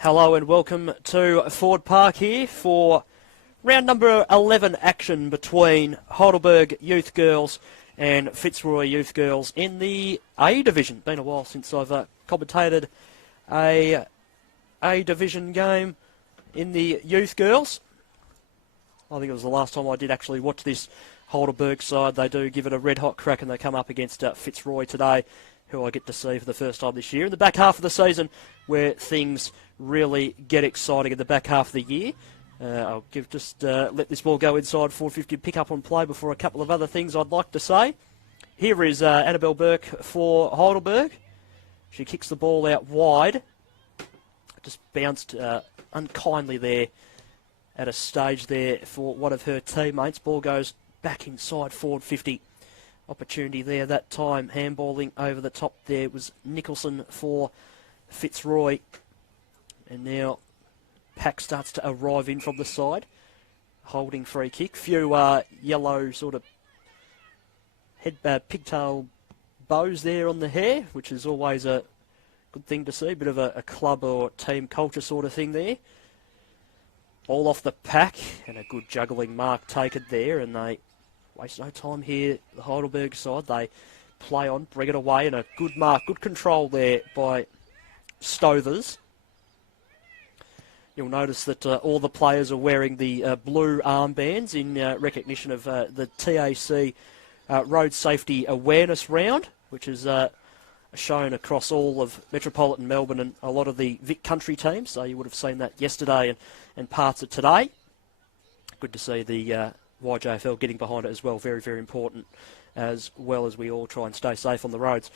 Hello and welcome to Ford Park here for round number 11 action between Heidelberg Youth Girls and Fitzroy Youth Girls in the A Division. Been a while since I've commentated a Division game in the Youth Girls. I think it was the last time I did actually watch this Heidelberg side. They do give it a red hot crack and they come up against Fitzroy today, who I get to see for the first time this year. In the back half of the season where things really get exciting in the back half of the year. I'll let this ball go inside 450 pick up on play before a couple of other things I'd like to say. Here is Annabelle Burke for Heidelberg. She kicks the ball out wide. Just bounced unkindly there at a stage there for one of her teammates. Ball goes back inside forward 50. Opportunity there that time. Handballing over the top there was Nicholson for Fitzroy. And now Pack starts to arrive in from the side. Holding free kick. Few yellow sort of pigtail bows there on the hair, which is always a good thing to see. Bit of a club or team culture sort of thing there. Ball off the Pack and a good juggling mark taken there, and they waste no time here, the Heidelberg side. They play on, bring it away, and a good mark, good control there by Stovers. You'll notice that all the players are wearing the blue armbands in recognition of the TAC Road Safety Awareness Round, which is shown across all of Metropolitan Melbourne and a lot of the Vic Country teams. So you would have seen that yesterday and parts of today. Good to see the YJFL getting behind it as well. Very, very important, as well as we all try and stay safe on the roads.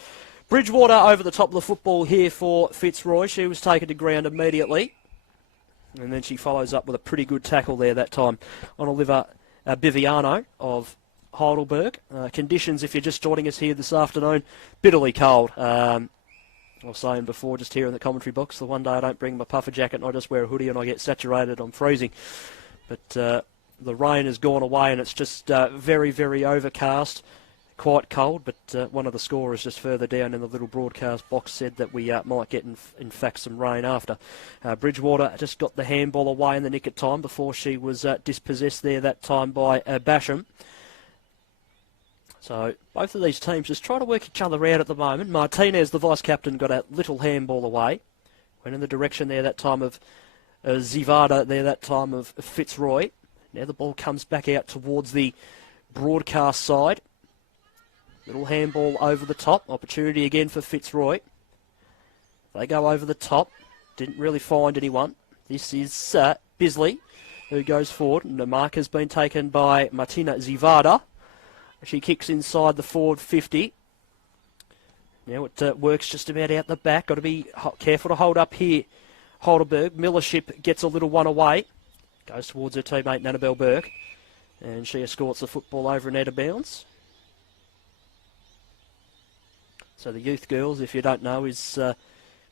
Bridgewater over the top of the football here for Fitzroy. She was taken to ground immediately. And then she follows up with a pretty good tackle there that time on Oliver Biviano of Heidelberg. Conditions, if you're just joining us here this afternoon, bitterly cold. I was saying before, just here in the commentary box, the one day I don't bring my puffer jacket and I just wear a hoodie and I get saturated, I'm freezing. But the rain has gone away and it's just very, very overcast. Quite cold, but one of the scorers just further down in the little broadcast box said that we might get, in fact, some rain after. Bridgewater just got the handball away in the nick of time before she was dispossessed there that time by Basham. So both of these teams just trying to work each other out at the moment. Martinez, the vice-captain, got a little handball away. Went in the direction there that time of Zivada, there that time of Fitzroy. Now the ball comes back out towards the broadcast side. Little handball over the top. Opportunity again for Fitzroy. They go over the top. Didn't really find anyone. This is Bisley, who goes forward. And the mark has been taken by Martina Zivada. She kicks inside the forward 50. Now it works just about out the back. Got to be careful to hold up here. Heidelberg. Millership gets a little one away. Goes towards her teammate, Annabelle Burke. And she escorts the football over and out of bounds. So the youth girls, if you don't know, is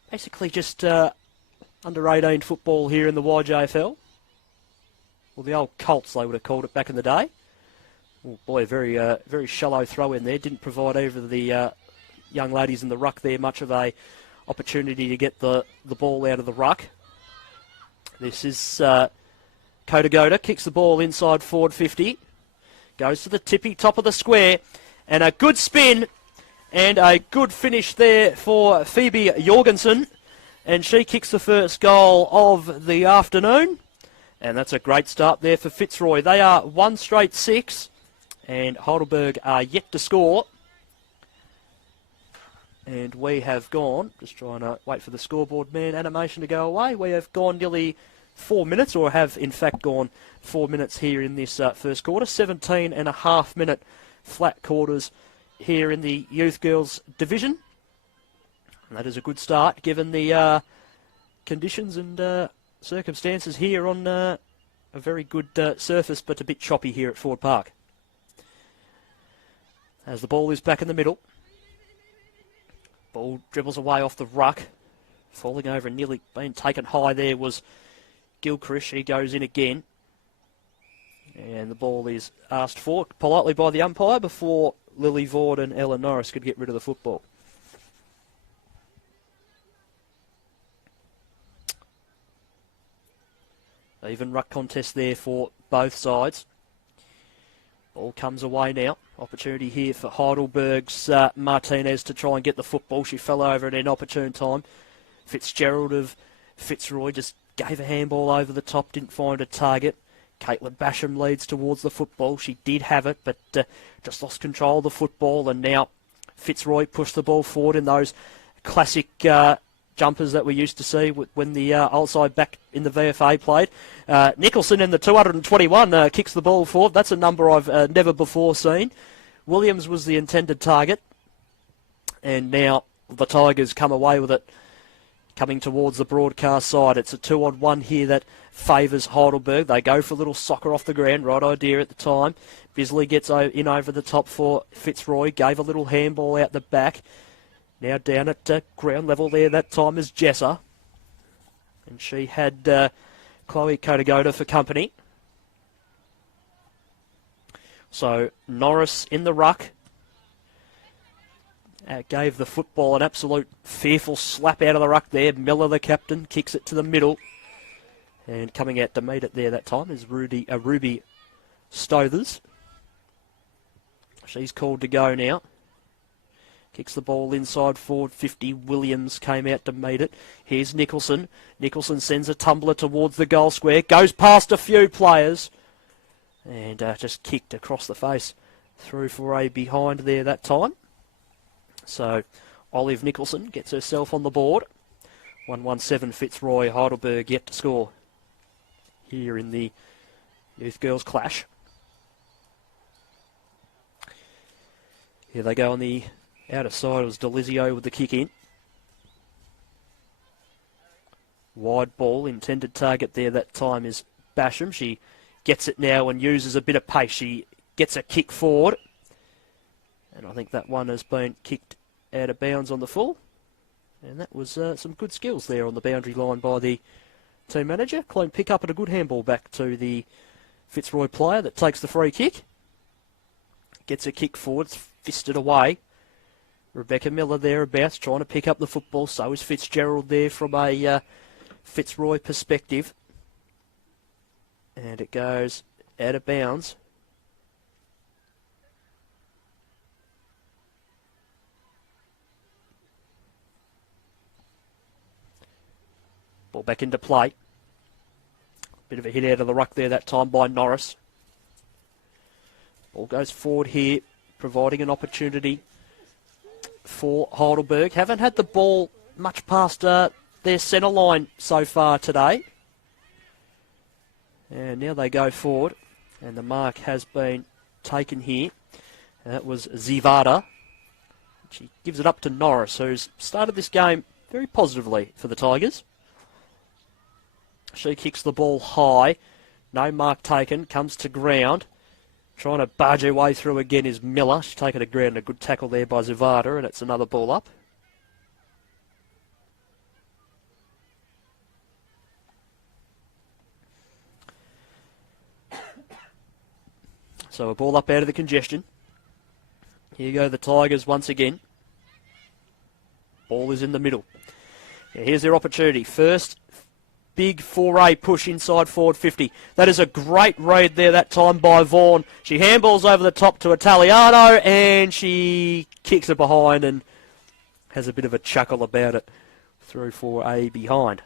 basically just under-18 football here in the YJFL. Well, the old Colts, they would have called it back in the day. Oh boy, very shallow throw in there. Didn't provide over the young ladies in the ruck there much of a opportunity to get the ball out of the ruck. This is Kodagoda, kicks the ball inside forward 50. Goes to the tippy top of the square. And a good spin. And a good finish there for Phoebe Jorgensen. And she kicks the first goal of the afternoon. And that's a great start there for Fitzroy. They are 1 straight 6. And Heidelberg are yet to score. And we have gone, just trying to wait for the scoreboard man animation to go away. We have gone nearly 4 minutes, or have in fact gone 4 minutes here in this first quarter. 17.5 minute flat quarters here in the Youth Girls Division. And that is a good start given the conditions and circumstances here on a very good surface, but a bit choppy here at Ford Park. As the ball is back in the middle. Ball dribbles away off the ruck. Falling over and nearly being taken high there was Gilchrist. He goes in again. And the ball is asked for politely by the umpire before Lily Vaught and Ellen Norris could get rid of the football. Even ruck contest there for both sides. Ball comes away now. Opportunity here for Heidelberg's Martinez to try and get the football. She fell over at an opportune time. Fitzgerald of Fitzroy just gave a handball over the top, didn't find a target. Caitlin Basham leads towards the football. She did have it, but just lost control of the football, and now Fitzroy pushed the ball forward in those classic jumpers that we used to see when the old side back in the VFA played. Nicholson in the 221 kicks the ball forward. That's a number I've never before seen. Williams was the intended target, and now the Tigers come away with it. Coming towards the broadcast side, it's a 2-on-1 here that favours Heidelberg. They go for a little soccer off the ground, right idea at the time. Bisley gets in over the top for Fitzroy, gave a little handball out the back. Now down at ground level there that time is Jessa. And she had Chloe Kodagoda for company. So Norris in the ruck. Gave the football an absolute fearful slap out of the ruck there. Miller, the captain, kicks it to the middle. And coming out to meet it there that time is Ruby Stothers. She's called to go now. Kicks the ball inside forward 50. Williams came out to meet it. Here's Nicholson. Nicholson sends a tumbler towards the goal square. Goes past a few players. And just kicked across the face. Through for a behind there that time. So Olive Nicholson gets herself on the board. 1-1-7 Fitzroy. Heidelberg yet to score here in the youth girls clash. Here they go on the outer side. It was Delizio with the kick in. Wide ball. Intended target there that time is Basham. She gets it now and uses a bit of pace. She gets a kick forward. And I think that one has been kicked out of bounds on the full. And that was some good skills there on the boundary line by the team manager. Clean pick up and a good handball back to the Fitzroy player that takes the free kick. Gets a kick forward, it's fisted away. Rebecca Miller thereabouts trying to pick up the football. So is Fitzgerald there from a Fitzroy perspective. And it goes out of bounds. Ball back into play. Bit of a hit out of the ruck there that time by Norris. Ball goes forward here, providing an opportunity for Heidelberg. Haven't had the ball much past their centre line so far today. And now they go forward. And the mark has been taken here. And that was Zivada. She gives it up to Norris, who's started this game very positively for the Tigers. She kicks the ball high. No mark taken. Comes to ground. Trying to barge her way through again is Miller. She's taken to ground. A good tackle there by Zavada, and it's another ball up. So a ball up out of the congestion. Here go the Tigers once again. Ball is in the middle. Now here's their opportunity. First big foray push inside forward 50. That is a great read there that time by Vaughan. She handballs over the top to Italiano and she kicks it behind and has a bit of a chuckle about it through for a behind.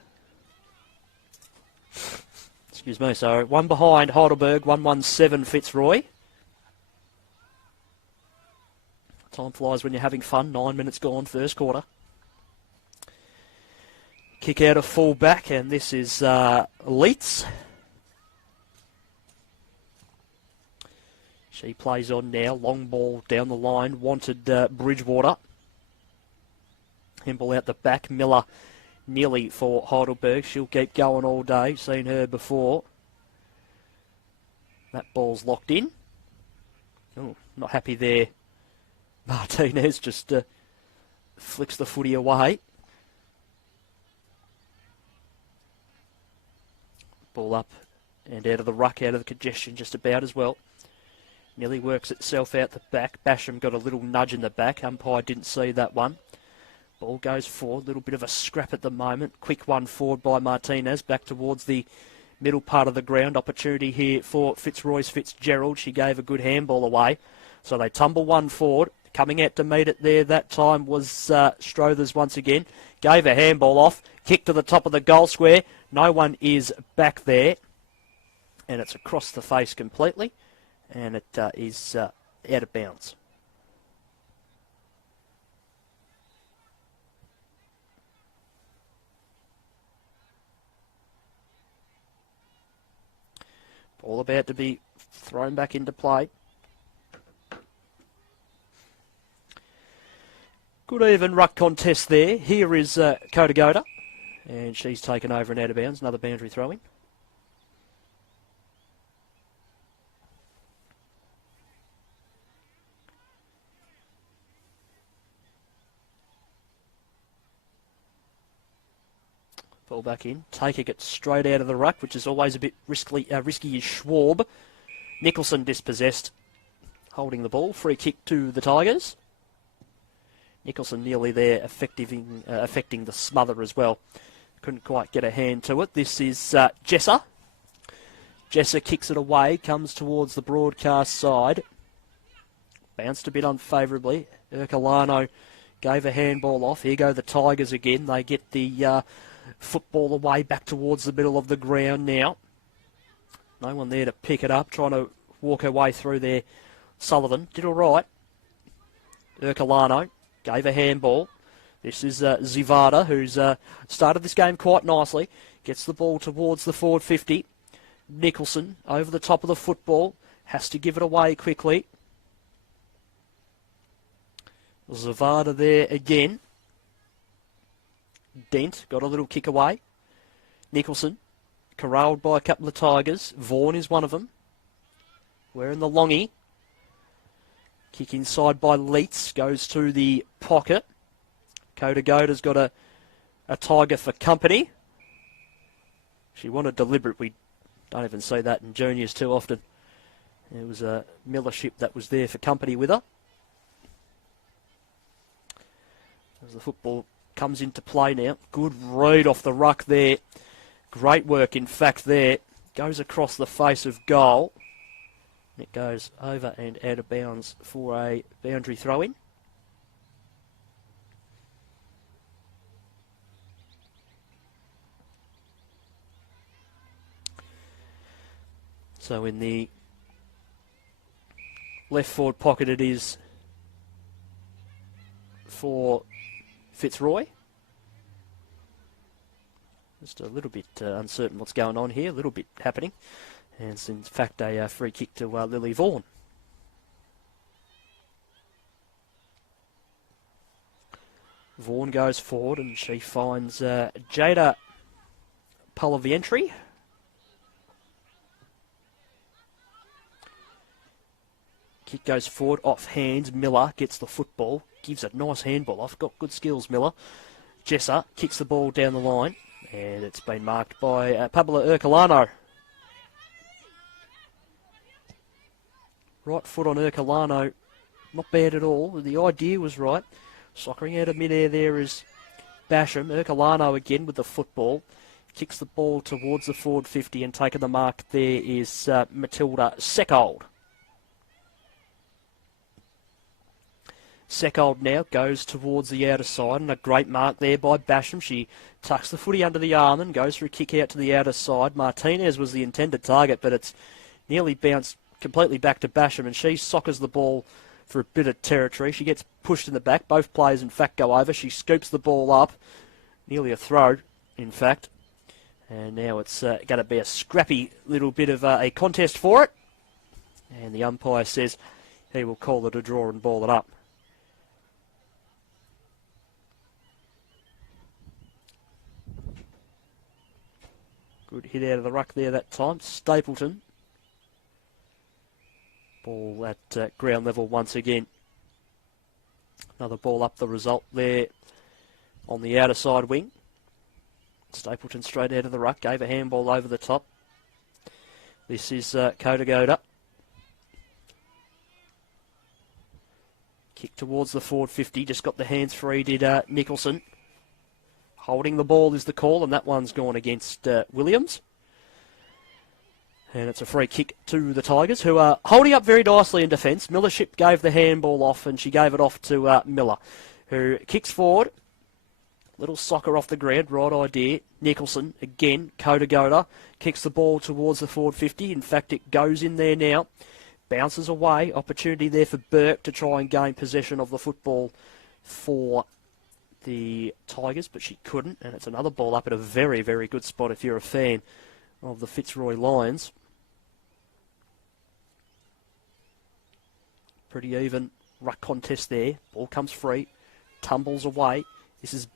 Excuse me. So one behind Heidelberg, 1-1-7 Fitzroy. Time flies when you're having fun. 9 minutes gone, first quarter. Kick out of full back, and this is Leitz. She plays on now. Long ball down the line. Wanted Bridgewater. Handball out the back. Miller nearly for Heidelberg. She'll keep going all day. Seen her before. That ball's locked in. Oh, not happy there. Martinez just flicks the footy away. Ball up and out of the ruck, out of the congestion just about as well. Nearly works itself out the back. Basham got a little nudge in the back. Umpire didn't see that one. Ball goes forward. A little bit of a scrap at the moment. Quick one forward by Martinez. Back towards the middle part of the ground. Opportunity here for Fitzroy's Fitzgerald. She gave a good handball away. So they tumble one forward. Coming out to meet it there that time was Strothers once again. Gave a handball off. Kick to the top of the goal square. No one is back there. And it's across the face completely. And it is out of bounds. Ball about to be thrown back into play. Good even ruck contest there. Here is Kodagoda. And she's taken over and out of bounds. Another boundary throw-in. Ball back in. Taking it straight out of the ruck, which is always a bit risky is Schwab. Nicholson dispossessed. Holding the ball. Free kick to the Tigers. Nicholson nearly there, affecting the smother as well. Couldn't quite get a hand to it. This is Jesser. Jesser kicks it away, comes towards the broadcast side. Bounced a bit unfavourably. Ercolano gave a handball off. Here go the Tigers again. They get the football away back towards the middle of the ground now. No one there to pick it up. Trying to walk her way through there. Sullivan did all right. Ercolano gave a handball. This is Zivada, who's started this game quite nicely. Gets the ball towards the forward 50. Nicholson over the top of the football. Has to give it away quickly. Zivada there again. Dent got a little kick away. Nicholson corralled by a couple of Tigers. Vaughan is one of them. Wearing the longie. Kick inside by Leitz, goes to the pocket. Kodagoda's got a Tiger for company. She wanted deliberate. We don't even see that in juniors too often. There was a Millership that was there for company with her. As the football comes into play now. Good read off the ruck there. Great work, in fact, there. Goes across the face of goal. It goes over and out of bounds for a boundary throw-in. So in the left forward pocket it is for Fitzroy. Just a little bit uncertain what's going on here, a little bit happening. And it's in fact a free kick to Lily Vaughan. Vaughan goes forward and she finds Jada Palavientri. Kick goes forward, off hands. Miller gets the football, gives a nice handball off. Got good skills, Miller. Jesser kicks the ball down the line, and it's been marked by Pablo Ercolano. Right foot on Ercolano, not bad at all. The idea was right. Soccering out of mid-air there is Basham. Ercolano again with the football. Kicks the ball towards the forward 50, and taking the mark there is Matilda Seckold. Seckold now goes towards the outer side, and a great mark there by Basham. She tucks the footy under the arm and goes for a kick out to the outer side. Martinez was the intended target, but it's nearly bounced completely back to Basham, and she soccers the ball for a bit of territory. She gets pushed in the back. Both players, in fact, go over. She scoops the ball up. Nearly a throw, in fact. And now it's going to be a scrappy little bit of a contest for it. And the umpire says he will call it a draw and ball it up. Good hit out of the ruck there that time. Stapleton. Ball at ground level once again. Another ball up the result there on the outer side wing. Stapleton straight out of the ruck. Gave a handball over the top. This is Kodagoda. Kick towards the forward 50. Just got the hands free, did Nicholson. Holding the ball is the call, and that one's gone against Williams. And it's a free kick to the Tigers, who are holding up very nicely in defence. Millership gave the handball off, and she gave it off to Miller, who kicks forward. Little soccer off the ground, right idea. Nicholson, again, Koda kicks the ball towards the forward 50. In fact, it goes in there now. Bounces away. Opportunity there for Burke to try and gain possession of the football for the Tigers, but she couldn't. And it's another ball up at a very, very good spot if you're a fan of the Fitzroy Lions. Pretty even ruck contest there. Ball comes free. Tumbles away. This is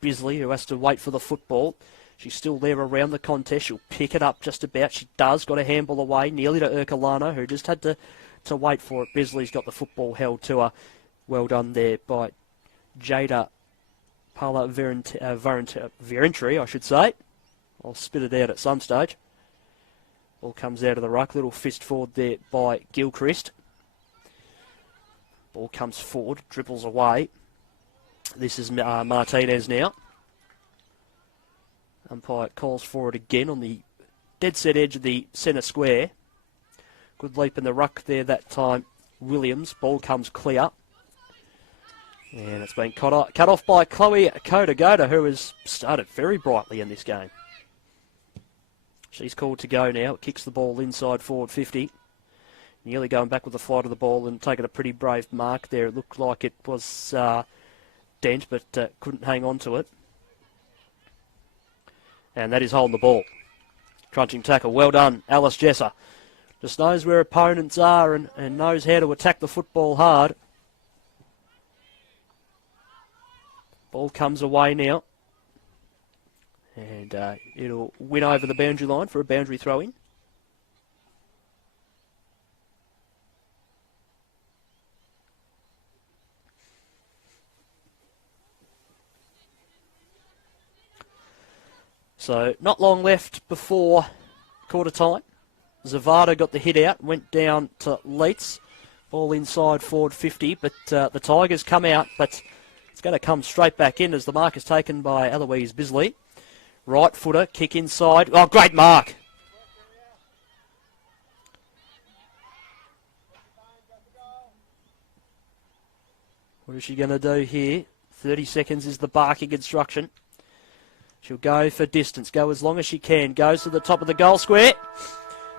Bisley, who has to wait for the football. She's still there around the contest. She'll pick it up just about. She does. Got a handball away. Nearly to Urkelano, who just had to wait for it. Bisley's got the football held to her. Well done there by Jada Pala Verentry, I should say. I'll spit it out at some stage. Ball comes out of the ruck. Little fist forward there by Gilchrist. Ball comes forward. Dribbles away. This is Martinez now. Umpire calls for it again on the dead set edge of the centre square. Good leap in the ruck there that time. Williams. Ball comes clear. And it's been cut off by Chloe Koda, who has started very brightly in this game. She's called to go now. Kicks the ball inside forward 50. Nearly going back with the flight of the ball and taking a pretty brave mark there. It looked like it was Dent, but couldn't hang on to it. And that is holding the ball. Crunching tackle. Well done, Alice Jesser. Just knows where opponents are and knows how to attack the football hard. Ball comes away now. And it'll win over the boundary line for a boundary throw-in. So not long left before quarter time. Zavada got the hit out, went down to Leitz. Ball inside forward 50, but the Tigers come out, but it's going to come straight back in as the mark is taken by Eloise Bisley. Right footer, kick inside. Oh, great mark. What is she going to do here? 30 seconds is the barking instruction. She'll go for distance, go as long as she can. Goes to the top of the goal square.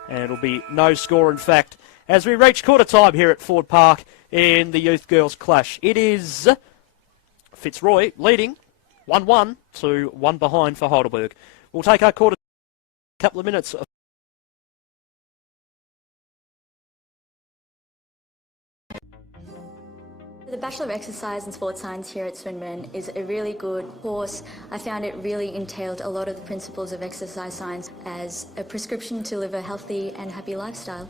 And it'll be no score, in fact, as we reach quarter time here at Ford Park in the Youth Girls Clash. It is Fitzroy leading 1-1 to 1 behind for Heidelberg. We'll take our quarter couple of minutes. The Bachelor of Exercise and Sports Science here at Swinburne is a really good course. I found it really entailed a lot of the principles of exercise science as a prescription to live a healthy and happy lifestyle.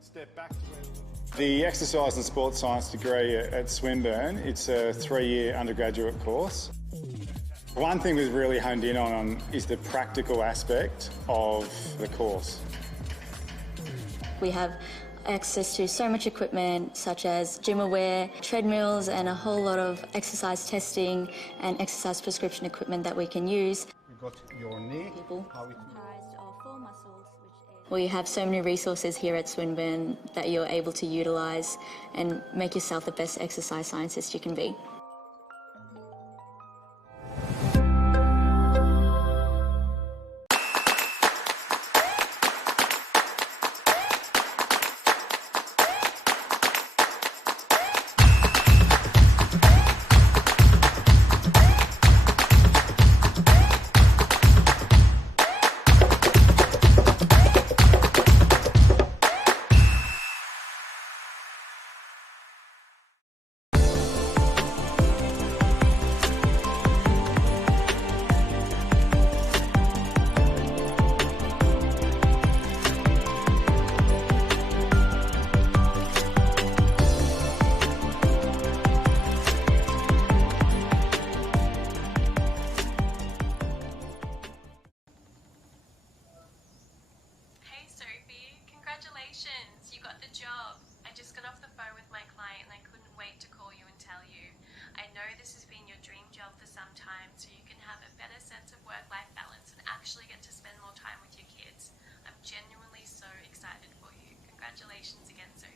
Step back to the Exercise and Sports Science degree at Swinburne, it's a 3-year undergraduate course. One thing we've really honed in on is the practical aspect of the course. We have access to so much equipment such as gym-aware, treadmills and a whole lot of exercise testing and exercise prescription equipment that we can use. You've got your knee. We have so many resources here at Swinburne that you're able to utilise and make yourself the best exercise scientist you can be. so you can have a better sense of work-life balance and actually get to spend more time with your kids. I'm accusations against Sophie.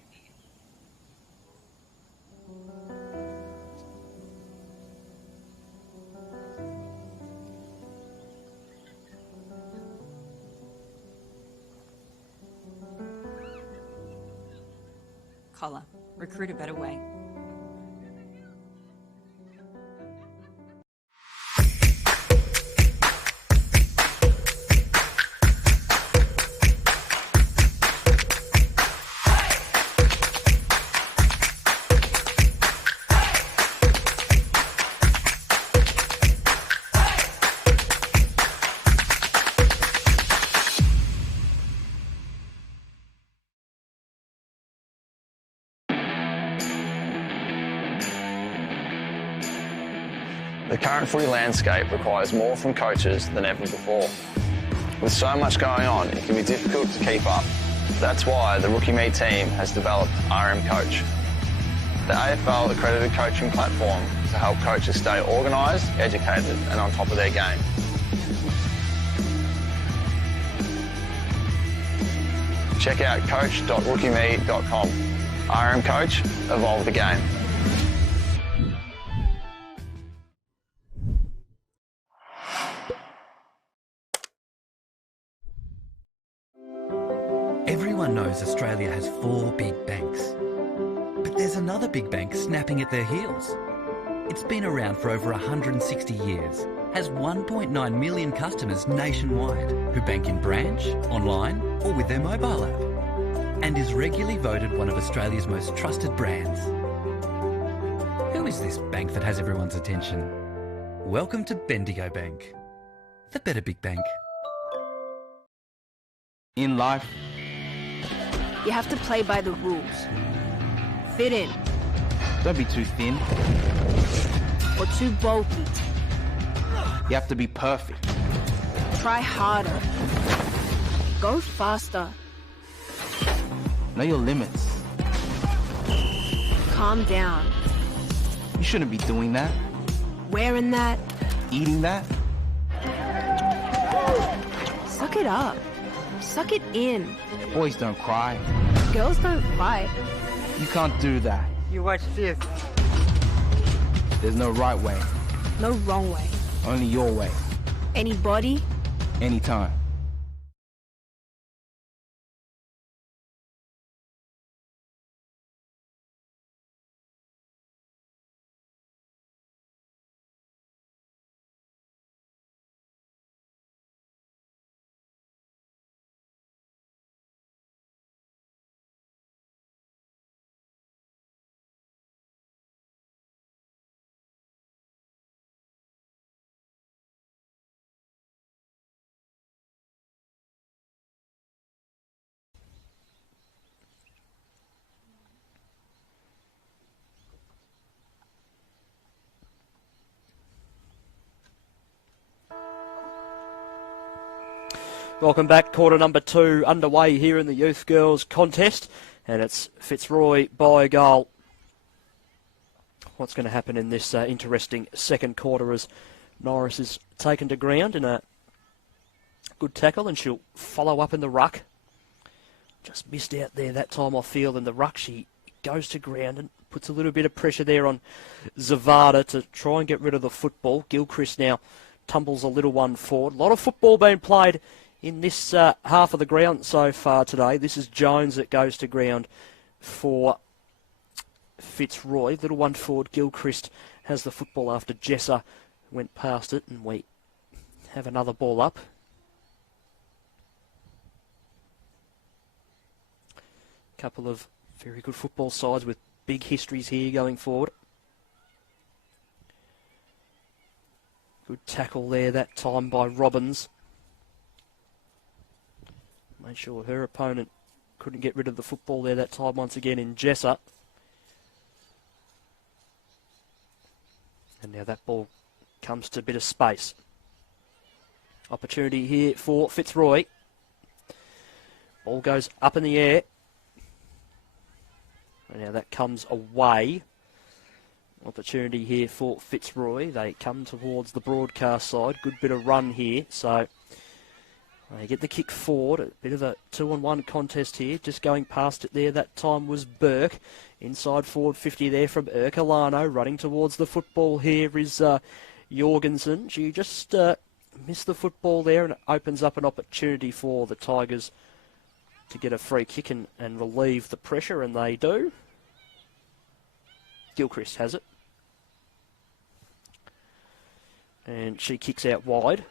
Collar. Recruit a better way. The current footy landscape requires more from coaches than ever before. With so much going on, it can be difficult to keep up. That's why the Rookie Me team has developed RM Coach, the AFL accredited coaching platform to help coaches stay organised, educated and on top of their game. Check out coach.rookieme.com. RM Coach, evolve the game. Everyone knows Australia has 4 big banks. But there's another big bank snapping at their heels. It's been around for over 160 years, has 1.9 million customers nationwide who bank in branch, online or with their mobile app, and is regularly voted one of Australia's most trusted brands. Who is this bank that has everyone's attention? Welcome to Bendigo Bank, the better big bank. In life, you have to play by the rules. Fit in. don't be too thin. Or too bulky. You have to be perfect. Try harder. Go faster. Know your limits. Calm down. You shouldn't be doing that. Wearing that. Eating that. Suck it up. Suck it in. Boys don't cry. Girls don't fight. You can't do that. You watch this. There's no right way. No wrong way. Only your way. Anybody. Anytime. Welcome back. Quarter number 2 underway here in the Youth Girls contest, and it's Fitzroy by a goal. What's going to happen in this interesting second quarter as Norris is taken to ground in a good tackle, and she'll follow up in the ruck. Just missed out there that time off field in the ruck. She goes to ground and puts a little bit of pressure there on Zavada to try and get rid of the football. Gilchrist now tumbles a little one forward. A lot of football being played in this half of the ground so far today. This is Jones that goes to ground for Fitzroy. Little one forward. Gilchrist has the football after Jesser went past it, and we have another ball up. Couple of very good football sides with big histories here going forward. Good tackle there that time by Robbins. Made sure her opponent couldn't get rid of the football there that time once again in Jesser. And now that ball comes to a bit of space. Opportunity here for Fitzroy. Ball goes up in the air. And now that comes away. Opportunity here for Fitzroy. They come towards the broadcast side. Good bit of run here. So They get the kick forward, a bit of a 2-on-1 contest here. Just going past it there, that time was Burke. Inside forward 50 there from Ercolano. Running towards the football here is Jorgensen. She just missed the football there, and it opens up an opportunity for the Tigers to get a free kick and relieve the pressure, and they do. Gilchrist has it. And she kicks out wide.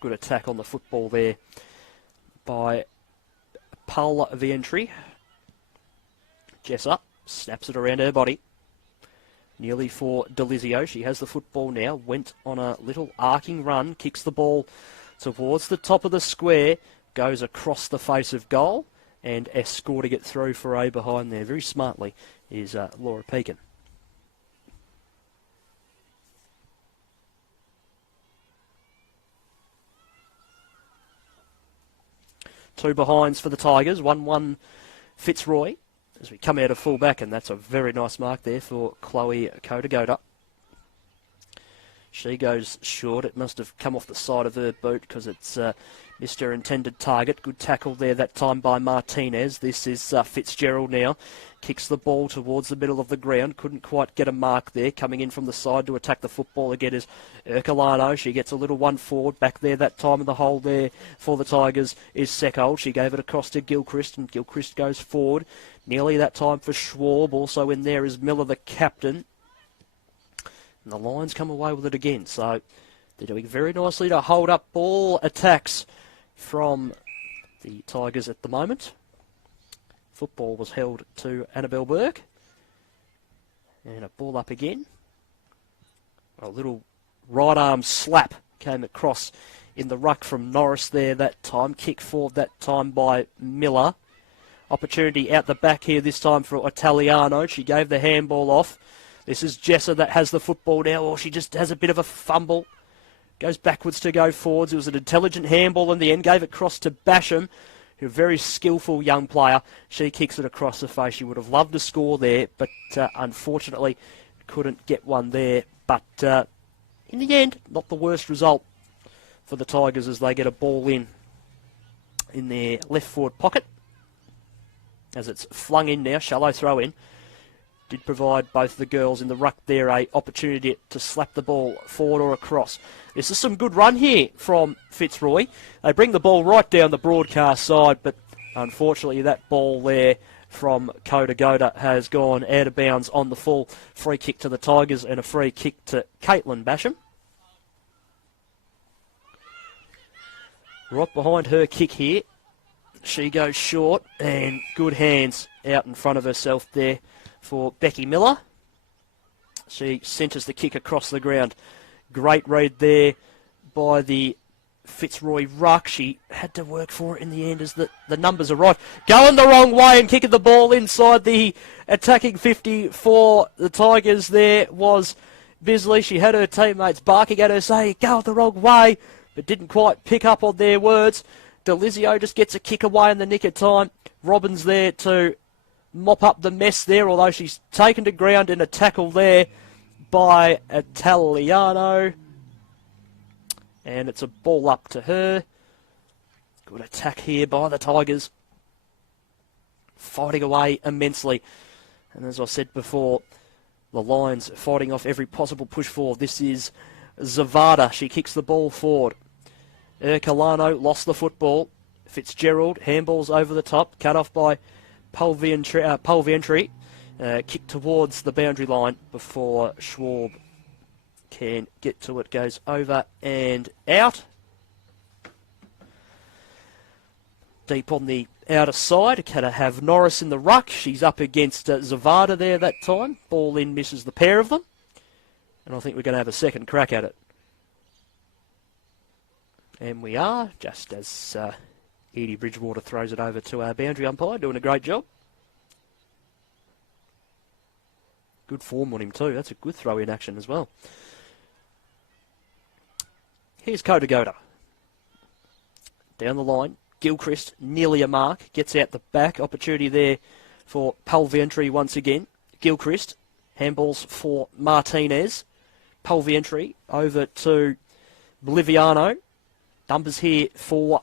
Good attack on the football there by Paul Vientry. Jessa snaps it around her body. Nearly for Delizio. She has the football now. Went on a little arcing run. Kicks the ball towards the top of the square. Goes across the face of goal. And escorting it through for a behind there very smartly is Laura Pekin. Two behinds for the Tigers. 1-1 Fitzroy as we come out of full-back, and that's a very nice mark there for Chloe Kodagoda. She goes short. It must have come off the side of her boot because it's missed her intended target. Good tackle there that time by Martinez. This is Fitzgerald now. Kicks the ball towards the middle of the ground. Couldn't quite get a mark there. Coming in from the side to attack the football again is Ercolano. She gets a little one forward. Back there that time in the hole there for the Tigers is Seckold. She gave it across to Gilchrist, and Gilchrist goes forward. Nearly that time for Schwab. Also in there is Miller, the captain. And the Lions come away with it again. So they're doing very nicely to hold up ball attacks from the Tigers at the moment. Football was held to Annabelle Burke. And a ball up again. A little right arm slap came across in the ruck from Norris there that time. Kick forward that time by Miller. Opportunity out the back here this time for Italiano. She gave the handball off. This is Jessa that has the football now. Or she just has a bit of a fumble. Goes backwards to go forwards. It was an intelligent handball in the end. Gave it across to Basham, who a very skillful young player. She kicks it across the face. She would have loved to score there, but unfortunately couldn't get one there. But in the end, not the worst result for the Tigers as they get a ball in their left forward pocket. As it's flung in now, shallow throw in. Did provide both the girls in the ruck there a opportunity to slap the ball forward or across. This is some good run here from Fitzroy. They bring the ball right down the broadcast side, but unfortunately that ball there from Kodagoda has gone out of bounds on the full. Free kick to the Tigers and a free kick to Caitlin Basham. Right behind her kick here. She goes short and good hands out in front of herself there for Becky Miller. She centres the kick across the ground. Great read there by the Fitzroy ruck. She had to work for it in the end as the numbers are right. Going the wrong way and kicking the ball inside the attacking 50 for the Tigers there was Bisley. She had her teammates barking at her saying, go the wrong way, but didn't quite pick up on their words. Delizio just gets a kick away in the nick of time. Robbins there to mop up the mess there, although she's taken to ground in a tackle there by Italiano. And it's a ball up to her. Good attack here by the Tigers. Fighting away immensely. And as I said before, the Lions fighting off every possible push forward. This is Zavada. She kicks the ball forward. Ercolano lost the football. Fitzgerald handballs over the top. Cut off by Pulvientry. Kick towards the boundary line before Schwab can get to it. Goes over and out. Deep on the outer side. Can I have Norris in the ruck? She's up against Zavada there that time. Ball in, misses the pair of them. And I think we're going to have a second crack at it. And we are, just as Edie Bridgewater throws it over to our boundary umpire, doing a great job. Good form on him too. That's a good throw-in action as well. Here's Kodagoda. Down the line. Gilchrist, nearly a mark. Gets out the back. Opportunity there for Pulvientry once again. Gilchrist. Handballs for Martinez. Pulvientry over to Boliviano. Numbers here for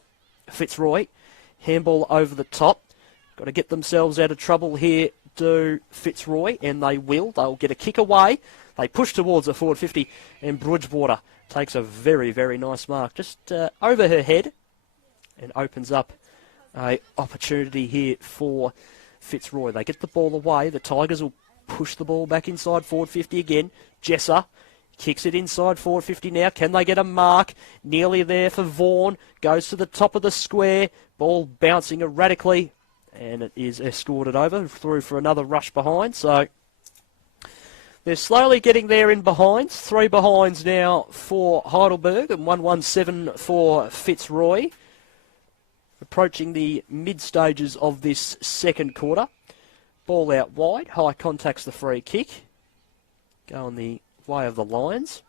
Fitzroy. Handball over the top. Got to get themselves out of trouble here, do Fitzroy, and they will. They'll get a kick away. They push towards the forward 50, and Bridgewater takes a very, very nice mark just over her head and opens up an opportunity here for Fitzroy. They get the ball away. The Tigers will push the ball back inside forward 50 again. Jesser kicks it inside forward 50 now. Can they get a mark? Nearly there for Vaughan. Goes to the top of the square. Ball bouncing erratically, and it is escorted over through for another rush behind. So they're slowly getting there in behinds. 3 behinds now for Heidelberg and 1-1-7 for Fitzroy. Approaching the mid-stages of this second quarter. Ball out wide. High contacts the free kick. Going the way of the Lions.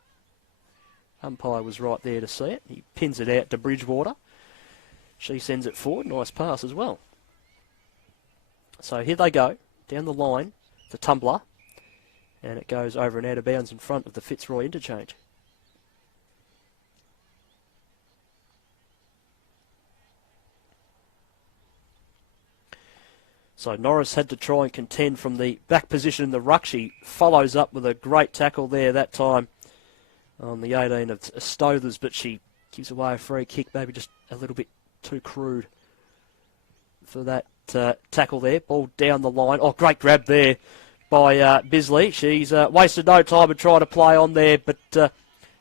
Umpire was right there to see it. He pins it out to Bridgewater. She sends it forward. Nice pass as well. So here they go. Down the line. The tumbler. And it goes over and out of bounds in front of the Fitzroy interchange. So Norris had to try and contend from the back position in the ruck. She follows up with a great tackle there that time on the 18 of Stothers, but she gives away a free kick, maybe just a little bit too crude for that tackle there. Ball down the line. Oh, great grab there by Bisley. She's wasted no time in trying to play on there, but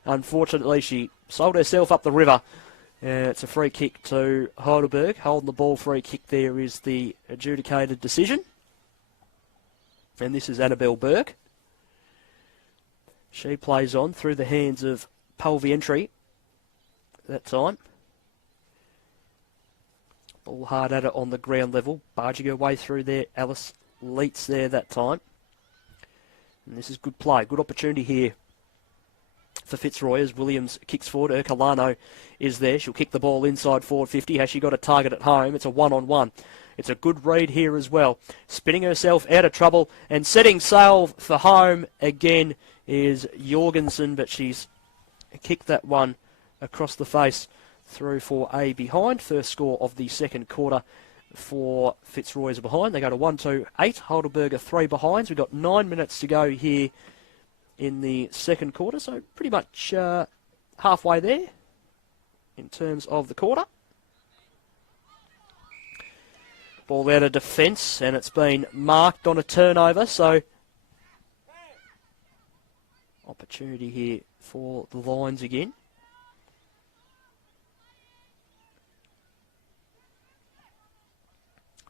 unfortunately she sold herself up the river. It's a free kick to Heidelberg. Holding the ball free kick there is the adjudicated decision. And this is Annabelle Burke. She plays on through the hands of Pulvientry that time. Ball hard at it on the ground level. Barging her way through there. Alice Leets there that time. And this is good play. Good opportunity here for Fitzroy as Williams kicks forward. Ercolano is there. She'll kick the ball inside forward 50. Has she got a target at home? It's a one-on-one. It's a good read here as well. Spinning herself out of trouble and setting sail for home again is Jorgensen, but she's kicked that one across the face through for a behind. First score of the second quarter for Fitzroy's behind. They go to 1-2-8. Heidelberg are 3 behinds. We've got 9 minutes to go here in the second quarter, so pretty much halfway there in terms of the quarter. Ball out of defence, and it's been marked on a turnover, so opportunity here for the Lions again.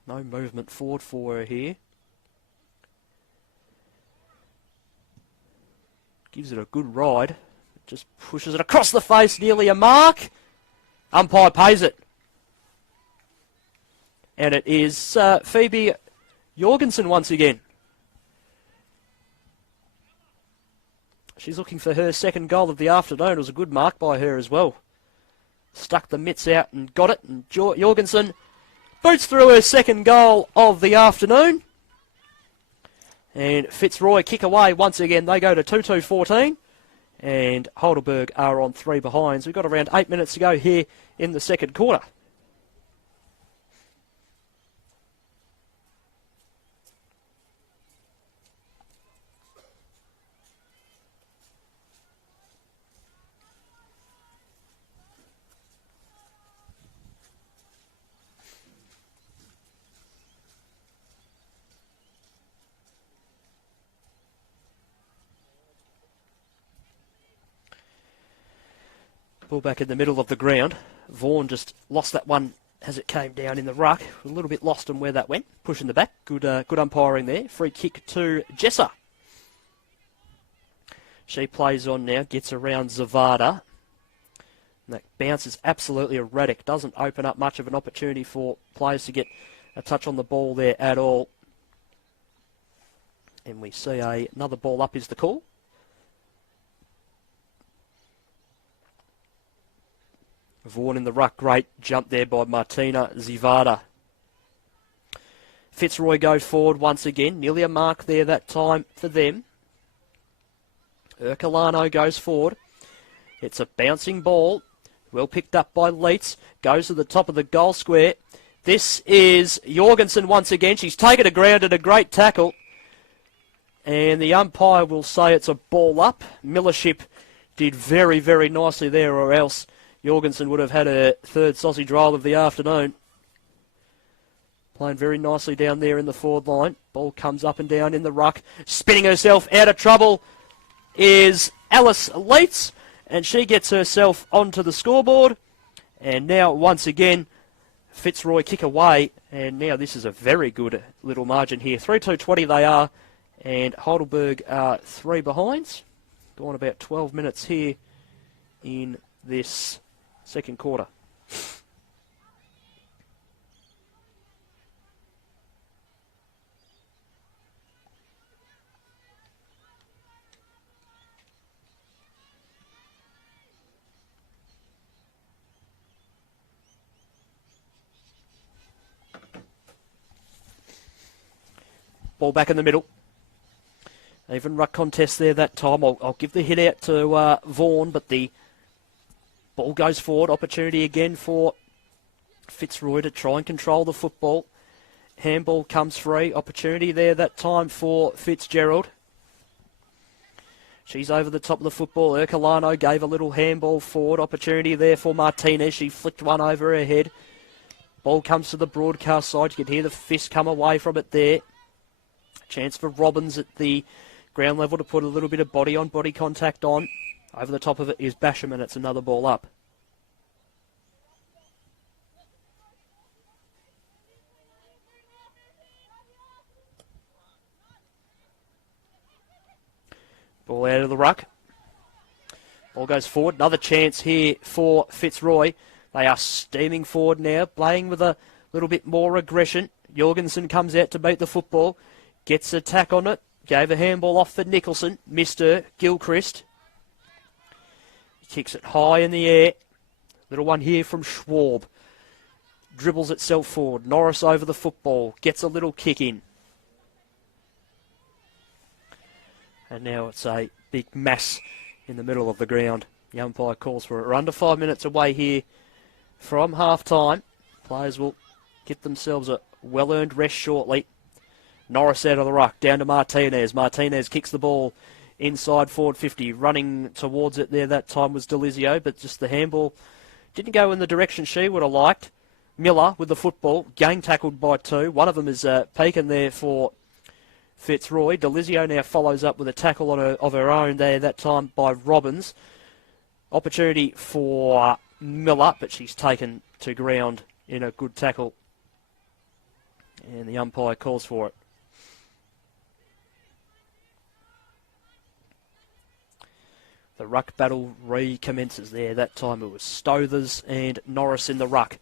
No movement forward for her here. Gives it a good ride. Just pushes it across the face, nearly a mark. Umpire pays it. And it is Phoebe Jorgensen once again. She's looking for her second goal of the afternoon. It was a good mark by her as well. Stuck the mitts out and got it. And Jorgensen boots through her second goal of the afternoon. And Fitzroy kick away once again. They go to 2-2-14. And Heidelberg are on 3 behinds. We've got around 8 minutes to go here in the second quarter. Ball back in the middle of the ground. Vaughan just lost that one as it came down in the ruck. A little bit lost on where that went. Pushing the back. Good umpiring there. Free kick to Jesser. She plays on now. Gets around Zavada. And that bounce is absolutely erratic. Doesn't open up much of an opportunity for players to get a touch on the ball there at all. And we see another ball up is the call. Vaughan in the ruck, great jump there by Martina Zivada. Fitzroy go forward once again, nearly a mark there that time for them. Ercolano goes forward. It's a bouncing ball. Well picked up by Leitz. Goes to the top of the goal square. This is Jorgensen once again. She's taken a ground at a great tackle. And the umpire will say it's a ball up. Millership did very, very nicely there, or else Jorgensen would have had a third sausage roll of the afternoon. Playing very nicely down there in the forward line. Ball comes up and down in the ruck. Spinning herself out of trouble is Alice Leitz, and she gets herself onto the scoreboard. And now, once again, Fitzroy kick away. And now this is a very good little margin here. 3-2-20 they are, and Heidelberg are 3 behinds. Gone about 12 minutes here in this second quarter. Ball back in the middle. Even ruck contest there that time. I'll give the hit out to Vaughan, but the ball goes forward. Opportunity again for Fitzroy to try and control the football. Handball comes free. Opportunity there that time for Fitzgerald. She's over the top of the football. Ercolano gave a little handball forward. Opportunity there for Martinez. She flicked one over her head. Ball comes to the broadcast side. You can hear the fist come away from it there. Chance for Robbins at the ground level to put a little bit of body-on-body contact on. Over the top of it is Basham, and it's another ball up. Ball out of the ruck. Ball goes forward. Another chance here for Fitzroy. They are steaming forward now, playing with a little bit more aggression. Jorgensen comes out to beat the football. Gets a tack on it. Gave a handball off for Nicholson. Missed her. Gilchrist. Kicks it high in the air. Little one here from Schwab. Dribbles itself forward. Norris over the football. Gets a little kick in. And now it's a big mass in the middle of the ground. The umpire calls for it. We're under 5 minutes away here from half-time. Players will get themselves a well-earned rest shortly. Norris out of the ruck, down to Martinez. Martinez kicks the ball inside forward 50. Running towards it there that time was Delizio, but just the handball didn't go in the direction she would have liked. Miller with the football, gang tackled by 2. One of them is Pekin there for Fitzroy. Delizio now follows up with a tackle of her own there that time by Robbins. Opportunity for Miller, but she's taken to ground in a good tackle. And the umpire calls for it. The ruck battle recommences there. That time it was Stothers and Norris in the ruck.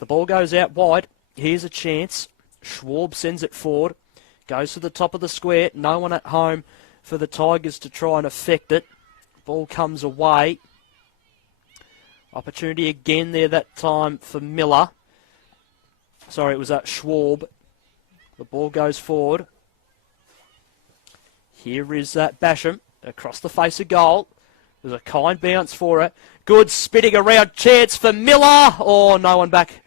The ball goes out wide. Here's a chance. Schwab sends it forward. Goes to the top of the square. No one at home for the Tigers to try and affect it. Ball comes away. Opportunity again there that time for Miller. Sorry, it was Schwab. The ball goes forward. Here is Basham across the face of goal. There's a kind bounce for it. Good spinning around chance for Miller. Oh, no one back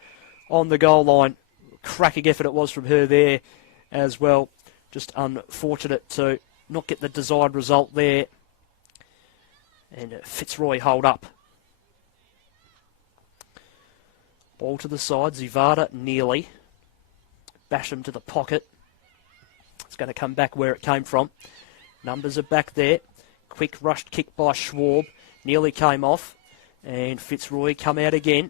on the goal line. Cracking effort it was from her there as well. Just unfortunate to not get the desired result there. And Fitzroy hold up. Ball to the side. Zivada nearly. Basham to the pocket. It's going to come back where it came from. Numbers are back there. Quick rushed kick by Schwab. Nearly came off. And Fitzroy come out again.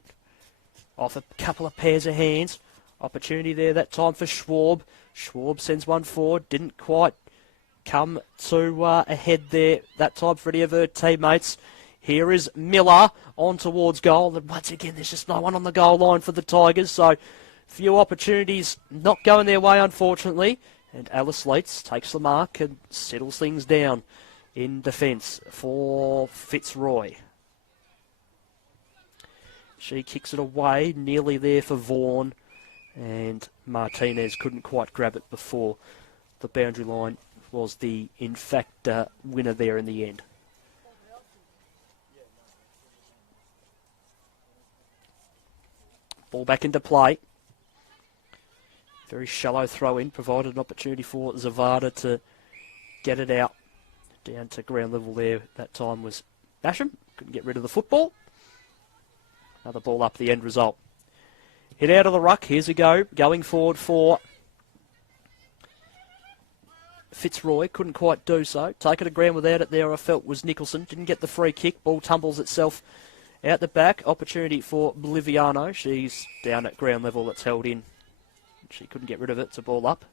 Off a couple of pairs of hands. Opportunity there that time for Schwab. Schwab sends one forward. Didn't quite come to a head there that time for any of her teammates. Here is Miller on towards goal. And once again, there's just no one on the goal line for the Tigers. So few opportunities not going their way, unfortunately. And Alice Leitz takes the mark and settles things down in defence for Fitzroy. She kicks it away, nearly there for Vaughan. And Martinez couldn't quite grab it before the boundary line. Was the, in fact, winner there in the end. Ball back into play. Very shallow throw in, provided an opportunity for Zavada to get it out. Down to ground level there. That time was Basham. Couldn't get rid of the football. Another ball up, the end result. Hit out of the ruck. Here's a go. Going forward for Fitzroy. Couldn't quite do so. Taken to ground without it there, I felt, was Nicholson. Didn't get the free kick. Ball tumbles itself out the back. Opportunity for Boliviano. She's down at ground level. That's held in. She couldn't get rid of it. It's a ball up.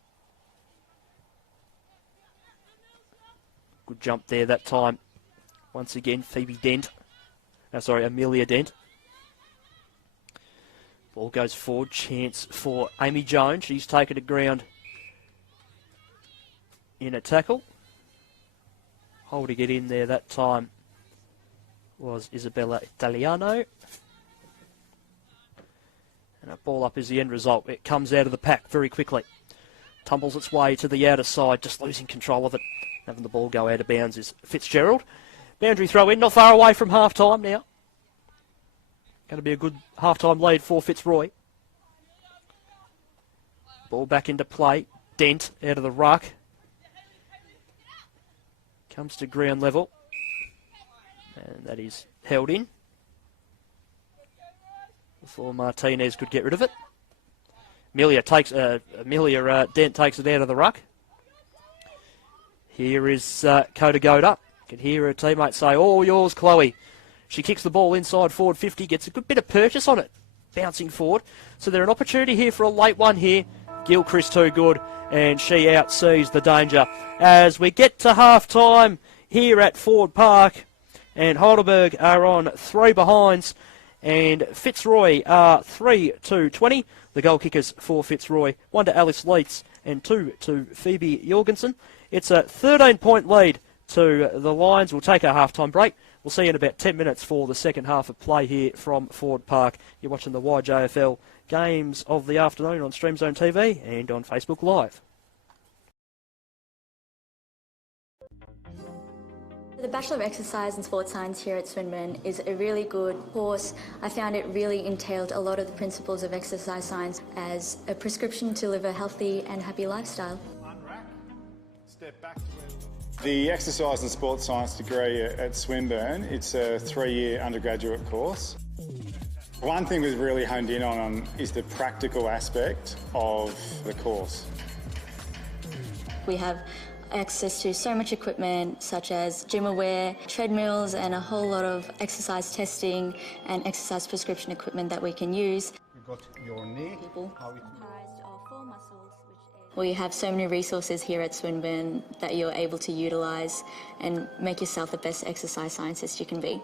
Good jump there that time. Once again, Amelia Dent. Ball goes forward. Chance for Amy Jones. She's taken to ground in a tackle. Holding it in there that time was Isabella Italiano. And a ball up is the end result. It comes out of the pack very quickly. Tumbles its way to the outer side, just losing control of it. Having the ball go out of bounds is Fitzgerald. Boundary throw in, not far away from half-time now. Going to be a good half-time lead for Fitzroy. Ball back into play. Dent out of the ruck. Comes to ground level. And that is held in before Martinez could get rid of it. Amelia Dent takes it out of the ruck. Here is Kodagoda. You can hear her teammate say, "All yours, Chloe." She kicks the ball inside forward 50, gets a good bit of purchase on it, bouncing forward. So there's an opportunity here for a late one here. Gilchrist too good, and she outsees the danger. As we get to half-time here at Ford Park, and Heidelberg are on 3 behinds, and Fitzroy are 3-20. The goal kickers for Fitzroy, 1 to Alice Leitz and 2 to Phoebe Jorgensen. It's a 13-point lead to the Lions. We'll take a half-time break. We'll see you in about 10 minutes for the second half of play here from Ford Park. You're watching the YJFL games of the afternoon on Stream Zone TV and on Facebook Live. The Bachelor of Exercise and Sports Science here at Swinburne is a really good course. I found it really entailed a lot of the principles of exercise science as a prescription to live a healthy and happy lifestyle. Step back to the Exercise and Sports Science degree at Swinburne. It's a 3-year undergraduate course. One thing we've really honed in on is the practical aspect of the course. We have access to so much equipment such as gym-aware, treadmills and a whole lot of exercise testing and exercise prescription equipment that we can use. You've got your knee. We have so many resources here at Swinburne that you're able to utilise and make yourself the best exercise scientist you can be.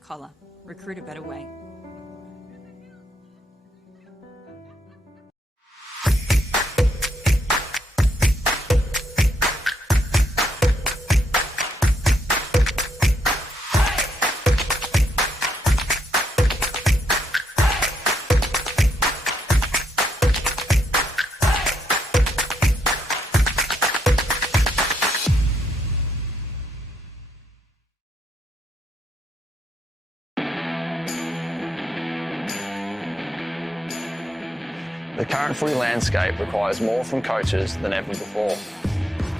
Collar. Recruit a better way. The current footy landscape requires more from coaches than ever before.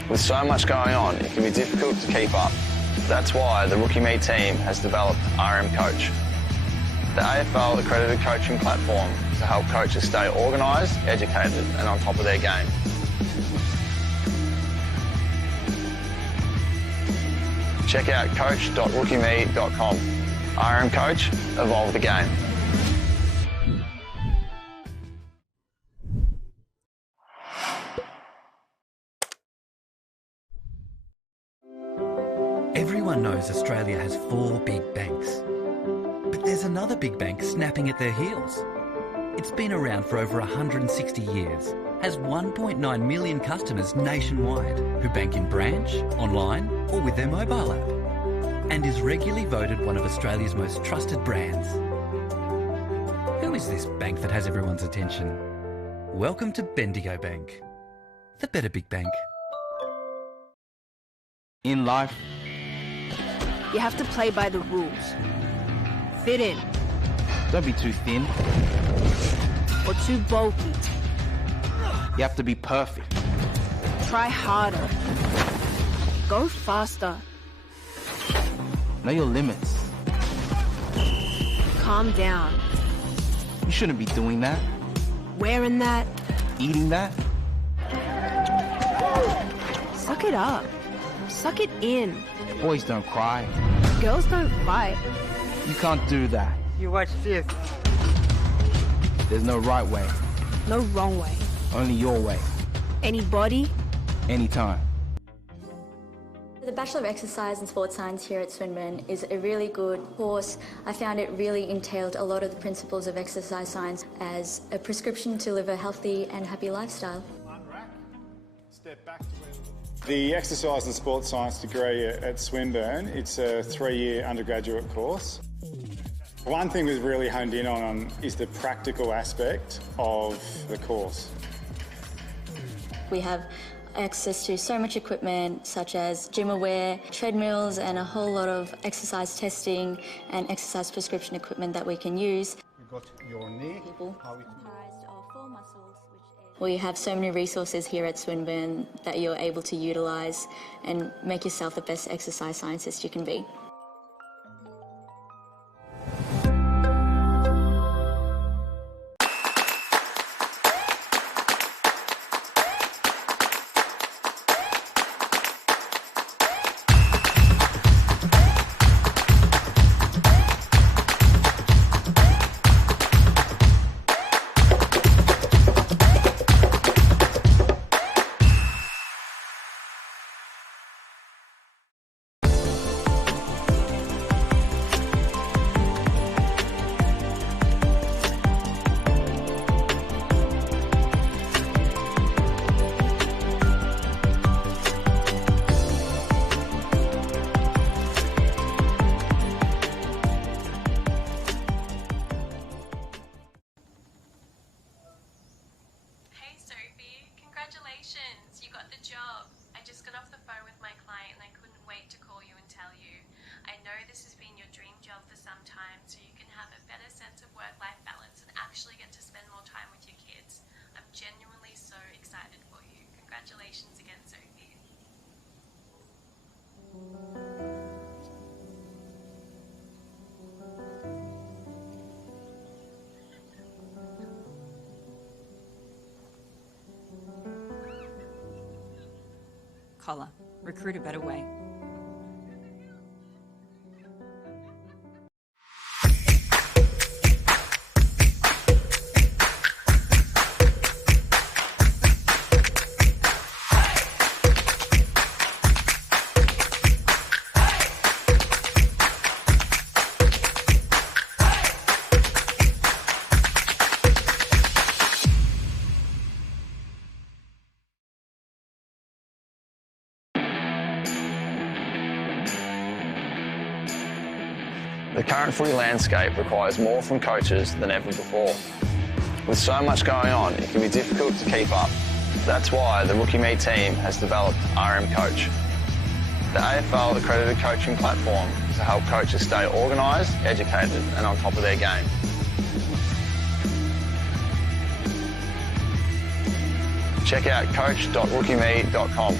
With so much going on, it can be difficult to keep up. That's why the Rookie Me team has developed RM Coach, the AFL accredited coaching platform to help coaches stay organised, educated and on top of their game. Check out coach.rookieme.com. RM Coach, evolve the game. Everyone knows Australia has 4 big banks. But there's another big bank snapping at their heels. It's been around for over 160 years, has 1.9 million customers nationwide who bank in branch, online or with their mobile app, and is regularly voted one of Australia's most trusted brands. Who is this bank that has everyone's attention? Welcome to Bendigo Bank, the better big bank. In life, You have to play by the rules. Fit in. don't be too thin. Or too bulky. You have to be perfect. Try harder. Go faster. Know your limits. Calm down. You shouldn't be doing that. Wearing that. Eating that. Suck it up. Suck it in. Boys don't cry. Girls don't fight. You can't do that. You watch this. There's no right way. No wrong way. Only your way. Anybody. Anytime. The Bachelor of Exercise and Sports Science here at Swinburne is a really good course. I found it really entailed a lot of the principles of exercise science as a prescription to live a healthy and happy lifestyle. Unrack, step back to where the Exercise and Sports Science degree at Swinburne, it's a 3-year undergraduate course. One thing we've really honed in on is the practical aspect of the course. We have access to so much equipment such as gym aware, treadmills and a whole lot of exercise testing and exercise prescription equipment that we can use. You've got your knee. We have so many resources here at Swinburne that you're able to utilise and make yourself the best exercise scientist you can be. Congratulations, you got the job. I just got off the phone with my client and I couldn't wait to call you and tell you. I know this has been your dream job for some time, so you can have a better sense of work-life balance and actually get to spend more time with your kids. I'm genuinely so excited for you. Congratulations again, Sophie. Collar. Recruit a better way. The current footy landscape requires more from coaches than ever before. With so much going on, it can be difficult to keep up. That's why the Rookie Me team has developed RM Coach, the AFL accredited coaching platform to help coaches stay organised, educated and on top of their game. check out coach.rookieme.com.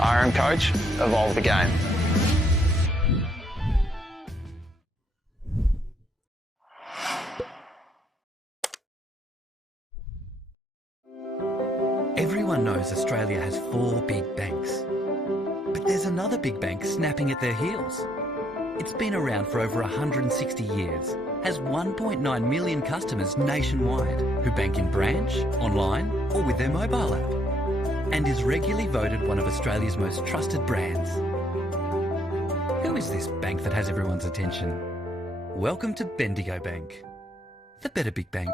RM Coach, evolve the game. Everyone knows Australia has 4 big banks. But there's another big bank snapping at their heels. It's been around for over 160 years, has 1.9 million customers nationwide who bank in branch, online or with their mobile app, and is regularly voted one of Australia's most trusted brands. Who is this bank that has everyone's attention? Welcome to Bendigo Bank, the better big bank.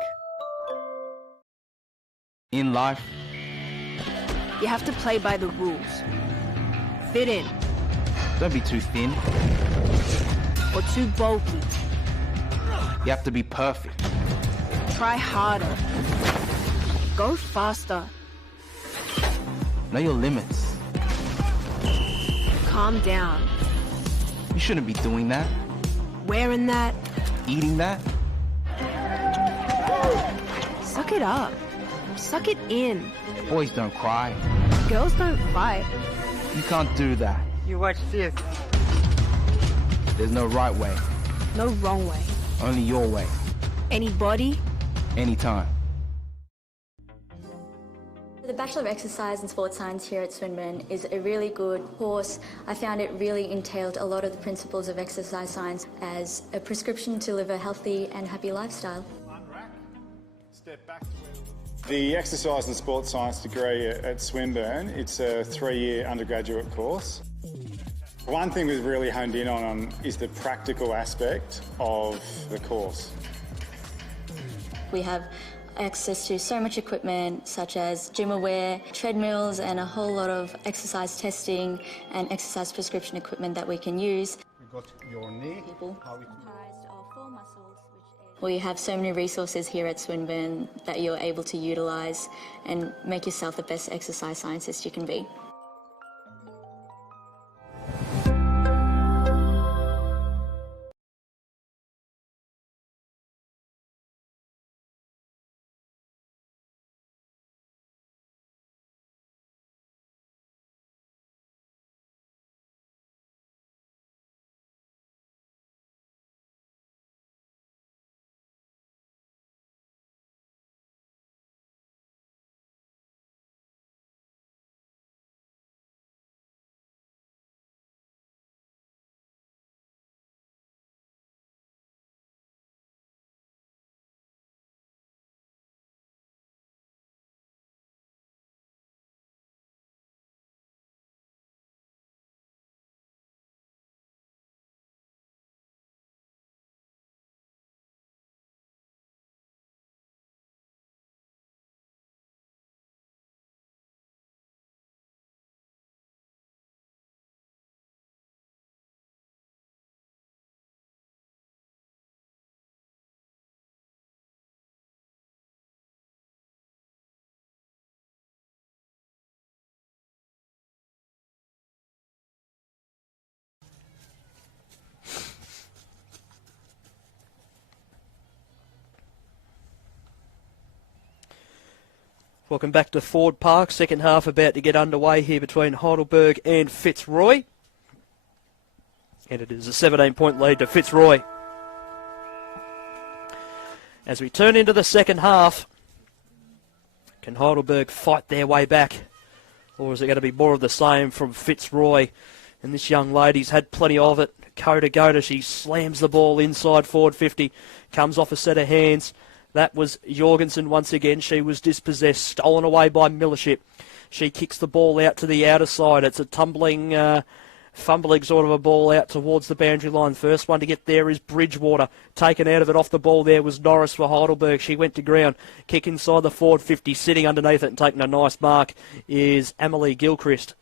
In life, You have to play by the rules. Fit in, don't be too thin. or too bulky. You have to be perfect. Try harder. Go faster. Know your limits. Calm down. You shouldn't be doing that, Wearing that. eating that. Suck it up. Suck it in. Boys don't cry. Girls don't fight. You can't do that. You watch this. There's no right way, No wrong way. only your way, Anybody. anytime. The Bachelor of Exercise and Sports Science here at Swinburne is a really good course. I found it really entailed a lot of the principles of exercise science as a prescription to live a healthy and happy lifestyle. Step back to the Exercise and Sports Science degree at Swinburne, it's a 3-year undergraduate course. One thing we've really honed in on is the practical aspect of the course. We have access to so much equipment such as gym aware, treadmills and a whole lot of exercise testing and exercise prescription equipment that we can use. You've got your knee. We have so many resources here at Swinburne that you're able to utilise and make yourself the best exercise scientist you can be. Welcome back to Ford Park. Second half about to get underway here between Heidelberg and Fitzroy. And it is a 17-point lead to Fitzroy. As we turn into the second half, can Heidelberg fight their way back? Or is it going to be more of the same from Fitzroy? And this young lady's had plenty of it. Coda, she slams the ball inside forward 50. Comes off a set of hands. That was Jorgensen once again. She was dispossessed, stolen away by Millership. She kicks the ball out to the outer side. It's a tumbling, fumbling sort of a ball out towards the boundary line. First one to get there is Bridgewater. Taken out of it off the ball there was Norris for Heidelberg. She went to ground. Kick inside the forward 50. Sitting underneath it and taking a nice mark is Emily Gilchrist.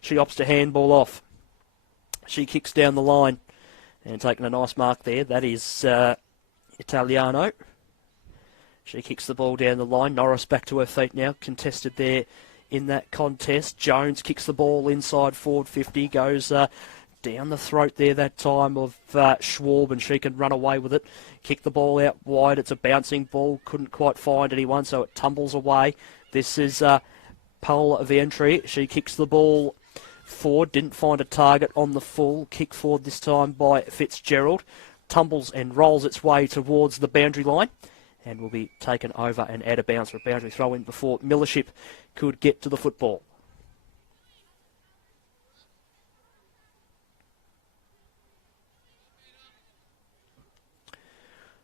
She opts to handball off. She kicks down the line and taking a nice mark there. That is Italiano. She kicks the ball down the line. Norris back to her feet now. Contested there in that contest. Jones kicks the ball inside forward 50. Goes down the throat there that time of Schwab, and she can run away with it. Kick the ball out wide. It's a bouncing ball. Couldn't quite find anyone, so it tumbles away. This is Pole of entry. She kicks the ball forward. Didn't find a target on the full. Kick forward this time by Fitzgerald. Tumbles and rolls its way towards the boundary line and will be taken over and out of bounds for a boundary throw-in before Millership could get to the football.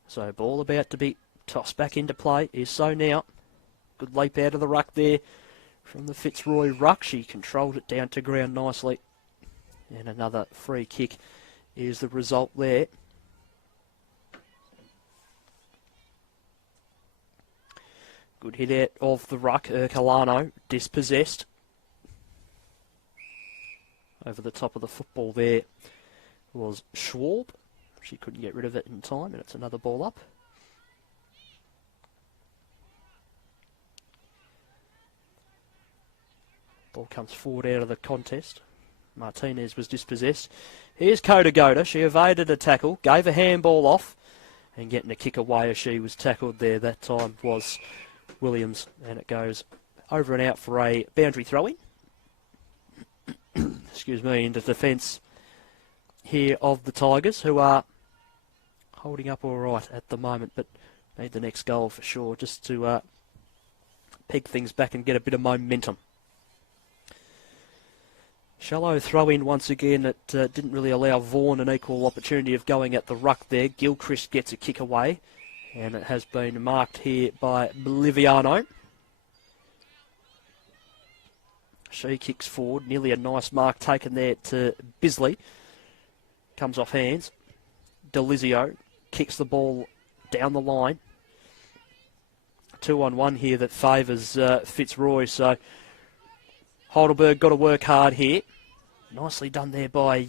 So ball about to be tossed back into play. Is so now. Good leap out of the ruck there from the Fitzroy ruck. She controlled it down to ground nicely. And another free kick is the result there. Good hit out of the ruck. Ercolano dispossessed. Over the top of the football there was Schwab. She couldn't get rid of it in time, and it's another ball up. Ball comes forward out of the contest. Martinez was dispossessed. Here's Kodagoda. She evaded a tackle, gave a handball off, and getting a kick away as she was tackled there. That time was Williams, and it goes over and out for a boundary throw-in. Excuse me, into defence here of the Tigers, who are holding up all right at the moment, but need the next goal for sure, just to peg things back and get a bit of momentum. Shallow throw-in once again. It didn't really allow Vaughan an equal opportunity of going at the ruck there. Gilchrist gets a kick away, and it has been marked here by Boliviano. She kicks forward. Nearly a nice mark taken there to Bisley. Comes off hands. Delizio kicks the ball down the line. 2-on-1 here that favours Fitzroy. So Heidelberg got to work hard here. Nicely done there by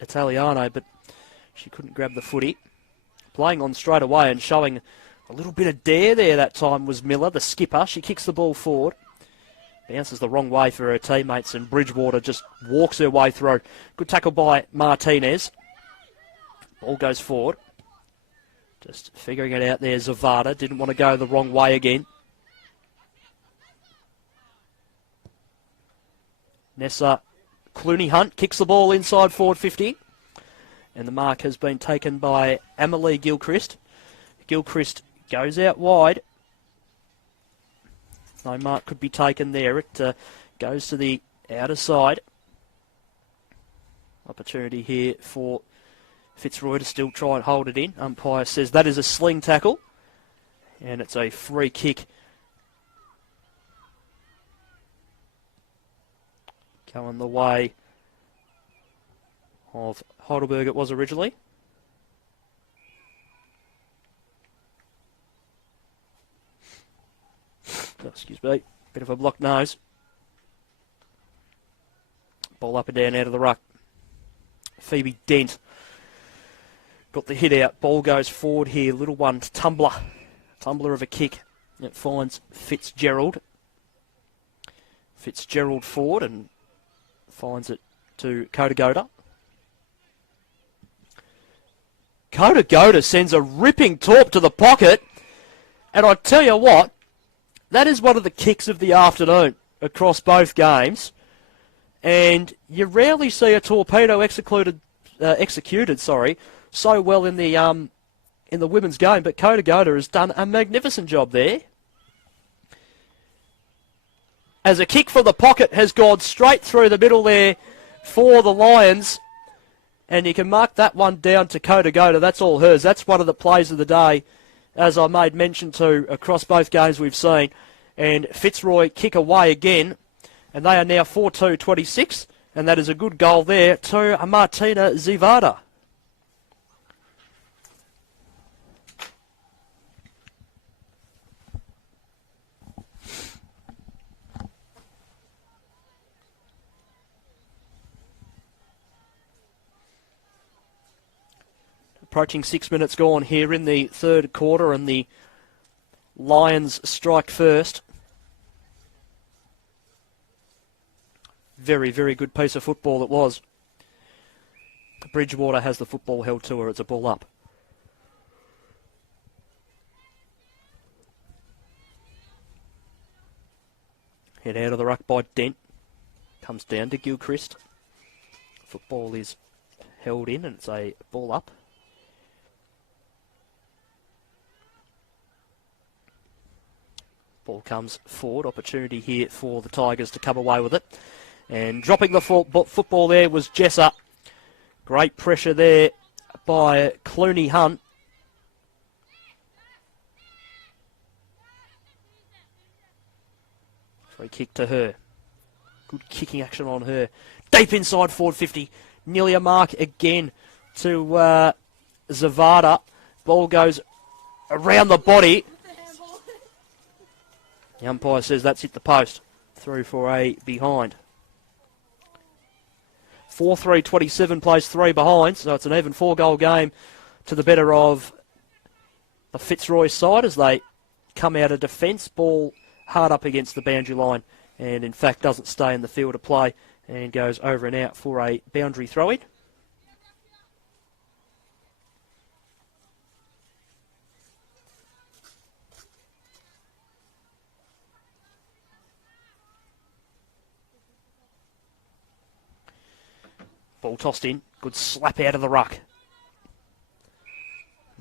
Italiano, but she couldn't grab the footy. Playing on straight away and showing a little bit of dare there that time was Miller, the skipper. She kicks the ball forward. Bounces the wrong way for her teammates, and Bridgewater just walks her way through. Good tackle by Martinez. Ball goes forward. Just figuring it out there, Zavada. Didn't want to go the wrong way again. Nessa Clooney Hunt kicks the ball inside forward 50. And the mark has been taken by Amelie Gilchrist. Gilchrist goes out wide. No mark could be taken there. It goes to the outer side. Opportunity here for Fitzroy to still try and hold it in. Umpire says that is a sling tackle. And it's a free kick. Going the way of Heidelberg it was originally. Oh, excuse me, bit of a blocked nose. Ball up and down out of the ruck. Phoebe Dent got the hit out. Ball goes forward here. Little one, Tumbler of a kick. It finds Fitzgerald. Fitzgerald forward and finds it to Kodagoda. Kodagoda sends a ripping torp to the pocket. And I tell you what, that is one of the kicks of the afternoon across both games. And you rarely see a torpedo executed so well in the women's game. But Kodagoda has done a magnificent job there. As a kick from the pocket has gone straight through the middle there for the Lions. And you can mark that one down to Kodagoda. That's all hers. That's one of the plays of the day, as I made mention to across both games we've seen. And Fitzroy kick away again. And they are now 4-2-26. And that is a good goal there to Martina Zivada. Approaching 6 minutes gone here in the third quarter, and the Lions strike first. very, very good piece of football it was. Bridgewater has the football held to her. It's a ball up. Head out of the ruck by Dent. Comes down to Gilchrist. Football is held in and it's a ball up. Ball comes forward. Opportunity here for the Tigers to come away with it. And dropping the football there was Jesser. Great pressure there by Clooney Hunt. Free kick to her. Good kicking action on her. Deep inside forward 50. Nearly a mark again to Zavada. Ball goes around the body. The umpire says that's hit the post. Through for a behind. 4-3-27 plays 3 behind, so it's an even 4-goal game to the better of the Fitzroy side as they come out of defence. Ball hard up against the boundary line and in fact doesn't stay in the field of play and goes over and out for a boundary throw-in. Ball tossed in. Good slap out of the ruck.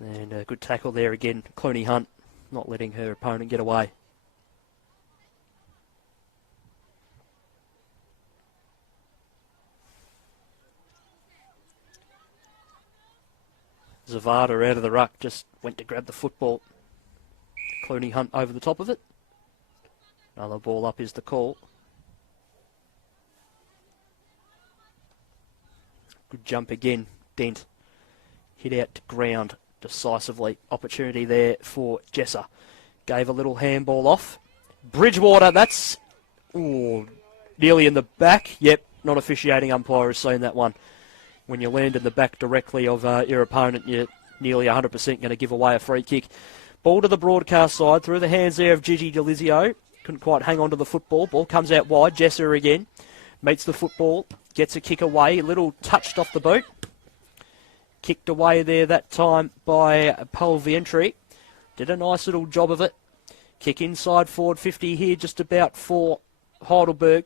And a good tackle there again. Clooney Hunt not letting her opponent get away. Zavada out of the ruck. Just went to grab the football. Clooney Hunt over the top of it. Another ball up is the call. Good jump again. Dent hit out to ground decisively. Opportunity there for Jesser. Gave a little handball off. Bridgewater, that's nearly in the back. Yep, not officiating umpire has seen that one. When you land in the back directly of your opponent, you're nearly 100% going to give away a free kick. Ball to the broadcast side, through the hands there of Gigi Delizio. Couldn't quite hang on to the football. Ball comes out wide. Jesser again. Meets the football. Gets a kick away. A little touched off the boot. Kicked away there that time by Polvientri. Did a nice little job of it. Kick inside forward 50 here just about for Heidelberg.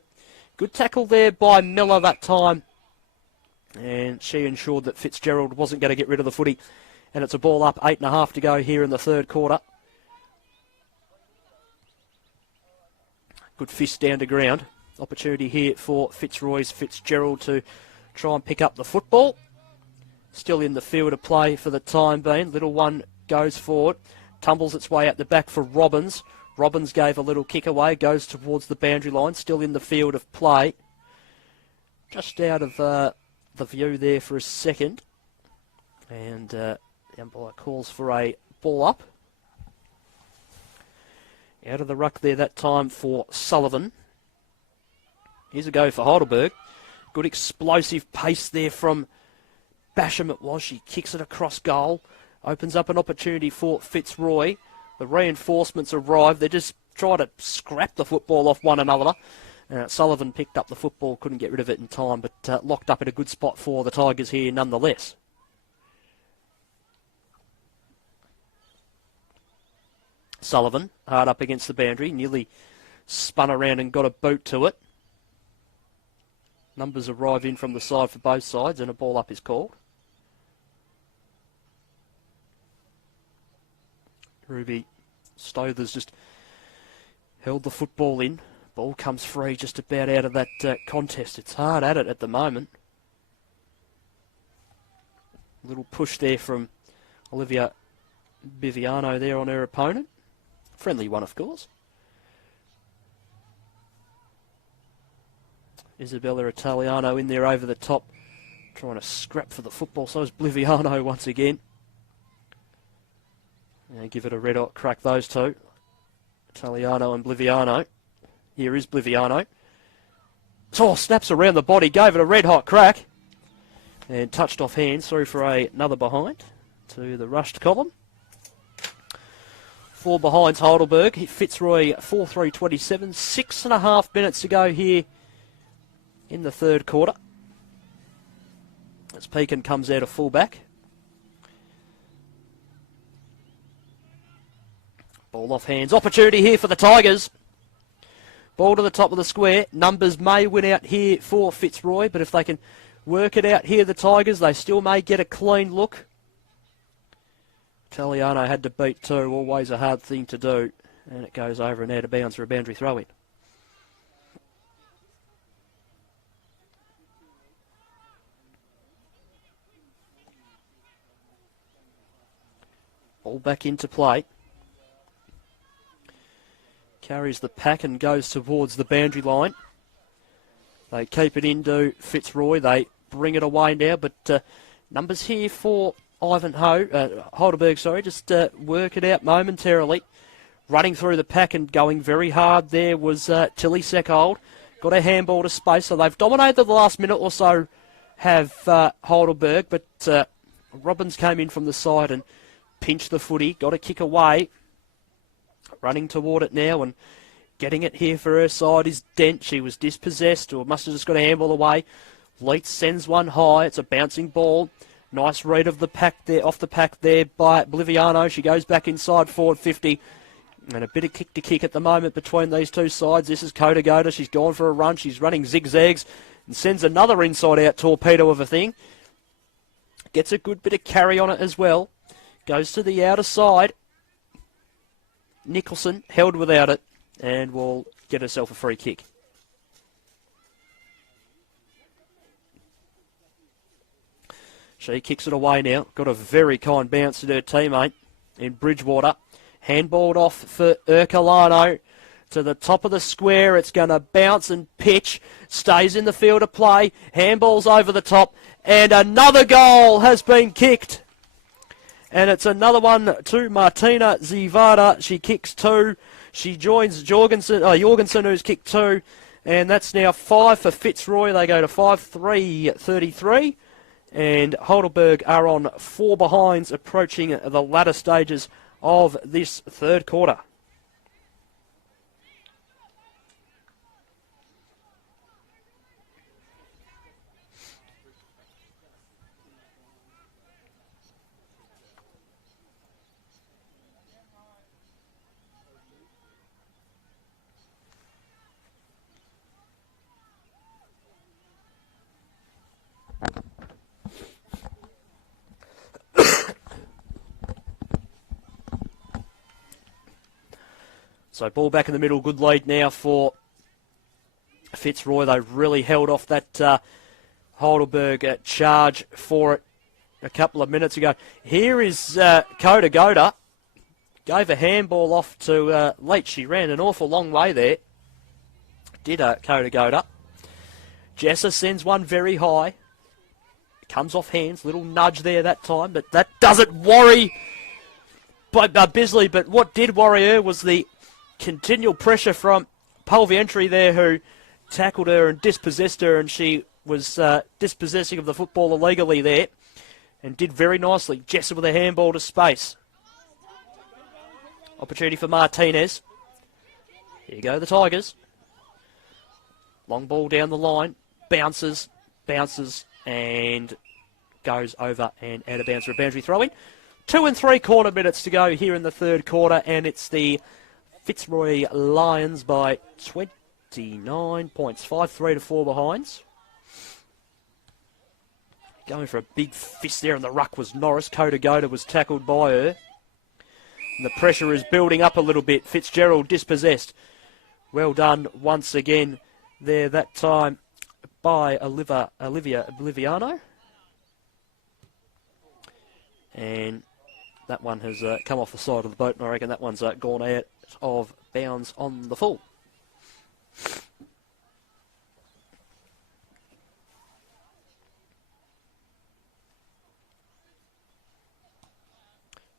Good tackle there by Miller that time. And she ensured that Fitzgerald wasn't going to get rid of the footy. And it's a ball up, 8.5 to go here in the third quarter. Good fist down to ground. Opportunity here for Fitzroy's Fitzgerald to try and pick up the football. Still in the field of play for the time being. Little one goes forward. Tumbles its way out the back for Robbins. Robbins gave a little kick away. Goes towards the boundary line. Still in the field of play. Just out of the view there for a second. And the umpire calls for a ball up. Out of the ruck there that time for Sullivan. Here's a go for Heidelberg. Good explosive pace there from Basham it was. She kicks it across goal. Opens up an opportunity for Fitzroy. The reinforcements arrive. They just try to scrap the football off one another. Sullivan picked up the football, couldn't get rid of it in time, but locked up in a good spot for the Tigers here nonetheless. Sullivan, hard up against the boundary, nearly spun around and got a boot to it. Numbers arrive in from the side for both sides and a ball up is called. Ruby Stothers just held the football in. Ball comes free just about out of that contest. It's hard at it at the moment. Little push there from Olivia Biviano there on her opponent. Friendly one, of course. Isabella Italiano in there over the top, trying to scrap for the football. So is Bliviano once again. And give it a red hot crack, those two. Italiano and Bliviano. Here is Bliviano. Oh, snaps around the body, gave it a red hot crack. And touched off hands, through for another behind to the rushed column. 4 behinds Heidelberg. Fitzroy 4-3-27. 6.5 minutes to go here in the third quarter. As Pekin comes out of fullback. Ball off hands. Opportunity here for the Tigers. Ball to the top of the square. Numbers may win out here for Fitzroy, but if they can work it out here, the Tigers, they still may get a clean look. Italiano had to beat two, always a hard thing to do. And it goes over and out of bounds for a boundary throw-in. Ball back into play. Carries the pack and goes towards the boundary line. They keep it into Fitzroy. They bring it away now, but numbers here for Heidelberg, just work it out momentarily. Running through the pack and going very hard there was Tilly Seckold. Got a handball to space, so they've dominated the last minute or so, have Heidelberg, but Robbins came in from the side and pinched the footy, got a kick away. Running toward it now and getting it here for her side is Dent. She was dispossessed or must have just got a handball away. Leitz sends one high. It's a bouncing ball. Nice read of the pack there, off the pack there by Bliviano. She goes back inside forward 50. And a bit of kick to kick at the moment between these two sides. This is Kota Goda. She's gone for a run. She's running zigzags and sends another inside-out torpedo of a thing. Gets a good bit of carry on it as well. Goes to the outer side. Nicholson held without it and will get herself a free kick. She kicks it away now. Got a very kind bounce to her teammate in Bridgewater. Handballed off for Ercolano to the top of the square. It's going to bounce and pitch. Stays in the field of play. Handballs over the top. And another goal has been kicked. And it's another one to Martina Zivada. She kicks two. She joins Jorgensen, who's kicked two. And that's now 5 for Fitzroy. They go to 5-3-33. And Heidelberg are on 4 behinds, approaching the latter stages of this third quarter. So ball back in the middle, good lead now for Fitzroy. They really held off that Heidelberg charge for it a couple of minutes ago. Here is Kota Goda. Gave a handball off to Leitch. She ran an awful long way there. Did Kota Goda. Jessa sends one very high. Comes off hands. Little nudge there that time, but that doesn't worry Bisley. But what did worry her was the continual pressure from Pulvientry there, who tackled her and dispossessed her, and she was dispossessing of the football illegally there and did very nicely. Jessa with a handball to space. Opportunity for Martinez. Here you go, the Tigers. Long ball down the line. Bounces, and goes over and out of bounds for a boundary throw-in. 2 3/4 minutes to go here in the third quarter, and it's the Fitzroy Lions by 29 points. 5-3-4 behinds. Going for a big fist there, and the ruck was Norris. Kota Goda was tackled by her. And the pressure is building up a little bit. Fitzgerald dispossessed. Well done once again there that time by Olivia Bliviano. And that one has come off the side of the boat, and I reckon that one's gone out of bounds on the full.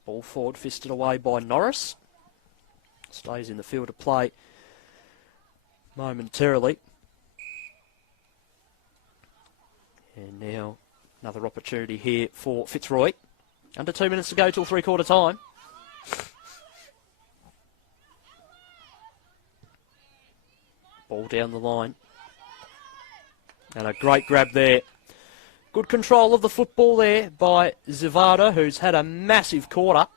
Ball forward, fisted away by Norris. Stays in the field of play momentarily. And now another opportunity here for Fitzroy. Under 2 minutes to go till three-quarter time. Ball down the line. And a great grab there. Good control of the football there by Zavada, who's had a massive quarter.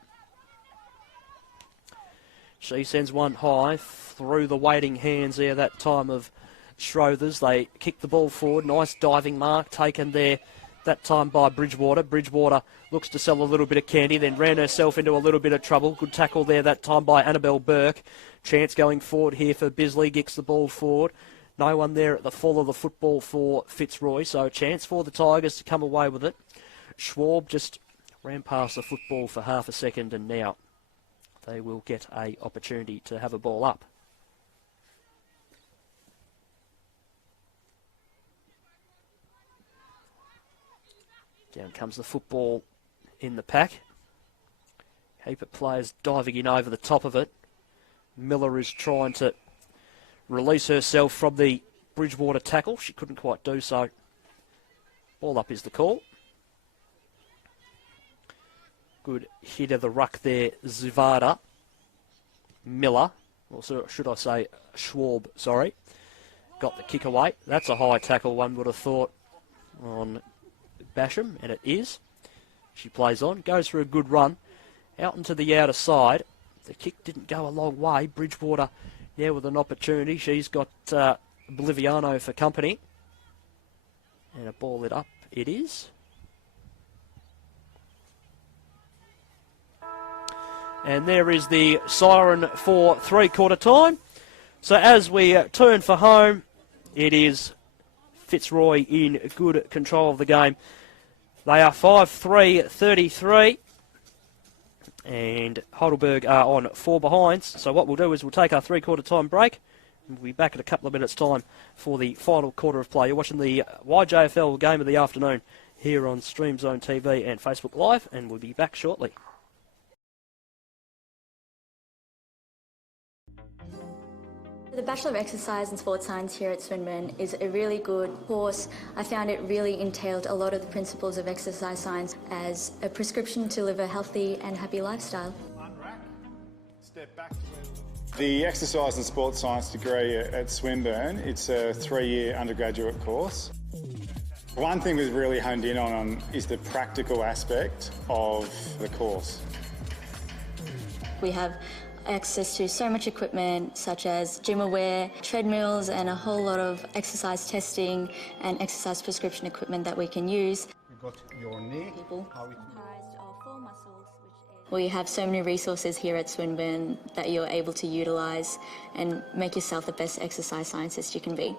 She sends one high through the waiting hands there that time of Schrothers. They kick the ball forward. Nice diving mark taken there that time by Bridgewater. Bridgewater looks to sell a little bit of candy, then ran herself into a little bit of trouble. Good tackle there that time by Annabelle Burke. Chance going forward here for Bisley. Kicks the ball forward. No one there at the fall of the football for Fitzroy, so a chance for the Tigers to come away with it. Schwab just ran past the football for half a second, and now they will get an opportunity to have a ball up. Down comes the football in the pack. Heap of players diving in over the top of it. Miller is trying to release herself from the Bridgewater tackle. She couldn't quite do so. Ball up is the call. Good hit of the ruck there, Zavada. Miller, or should I say Schwab, sorry. Got the kick away. That's a high tackle, one would have thought, on Basham, and it is. She plays on, goes for a good run. Out into the outer side. The kick didn't go a long way. Bridgewater now with an opportunity. She's got Boliviano for company. And a ball lit up. It is. And there is the siren for three-quarter time. So as we turn for home, it is Fitzroy in good control of the game. They are 5-3-33. And Heidelberg are on 4 behinds. So what we'll do is we'll take our three-quarter time break. We'll be back in a couple of minutes' time for the final quarter of play. You're watching the YJFL game of the afternoon here on Stream Zone TV and Facebook Live, and we'll be back shortly. The Bachelor of Exercise and Sports Science here at Swinburne is a really good course. I found it really entailed a lot of the principles of exercise science as a prescription to live a healthy and happy lifestyle. Unrack, step back to where... The Exercise and Sports Science degree at Swinburne, it's a 3-year undergraduate course. One thing we've really honed in on is the practical aspect of the course. We have access to so much equipment such as gym-aware, treadmills and a whole lot of exercise testing and exercise prescription equipment that we can use. You've got your knee. We have so many resources here at Swinburne that you're able to utilise and make yourself the best exercise scientist you can be.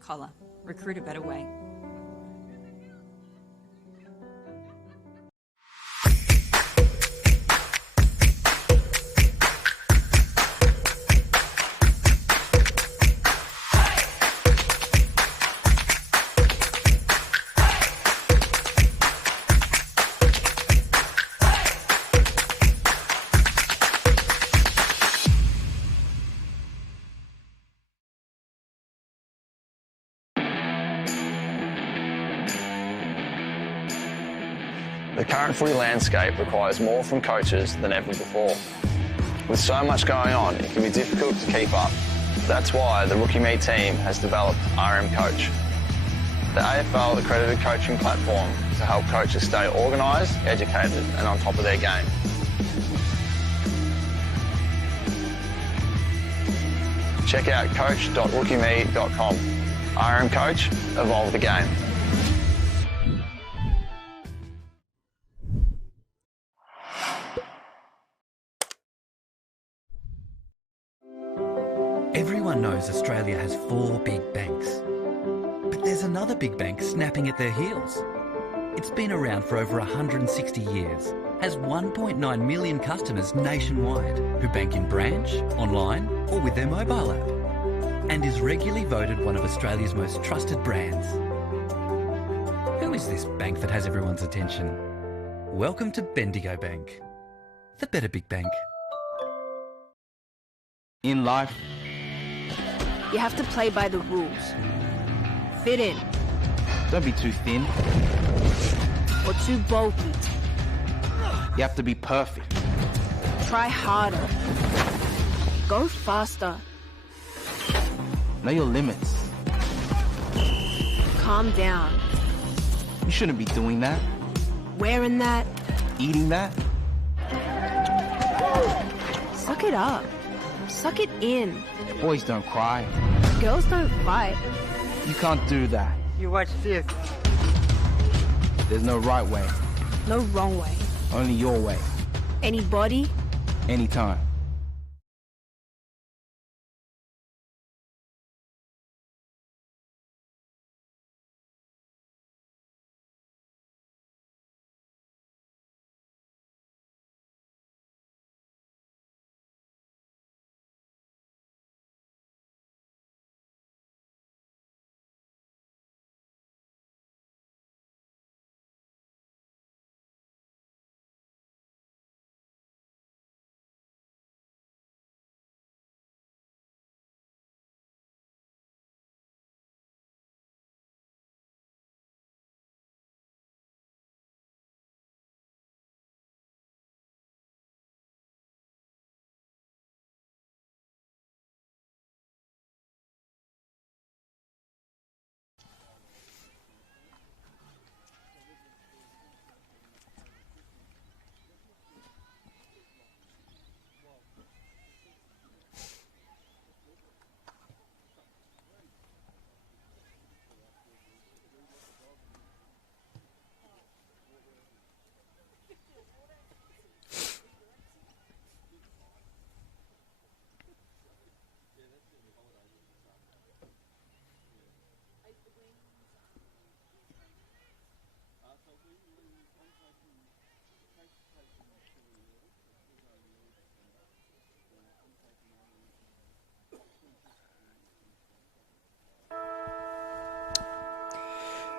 Collar. Recruit a better way. The current footy landscape requires more from coaches than ever before. With so much going on, it can be difficult to keep up. That's why the Rookie Me team has developed RM Coach, the AFL accredited coaching platform to help coaches stay organised, educated and on top of their game. Check out coach.rookieme.com. RM Coach, evolve the game. Everyone knows Australia has 4 big banks. But there's another big bank snapping at their heels. It's been around for over 160 years, has 1.9 million customers nationwide who bank in branch, online or with their mobile app, and is regularly voted one of Australia's most trusted brands. Who is this bank that has everyone's attention? Welcome to Bendigo Bank, the better big bank. In life, You have to play by the rules. Fit in. don't be too thin. Or too bulky. You have to be perfect. Try harder. Go faster. Know your limits. Calm down. You shouldn't be doing that. Wearing that. Eating that. Suck it up. Suck it in. Boys don't cry. Girls don't fight. You can't do that. You watch this. There's no right way. No wrong way. Only your way. Anybody. Anytime.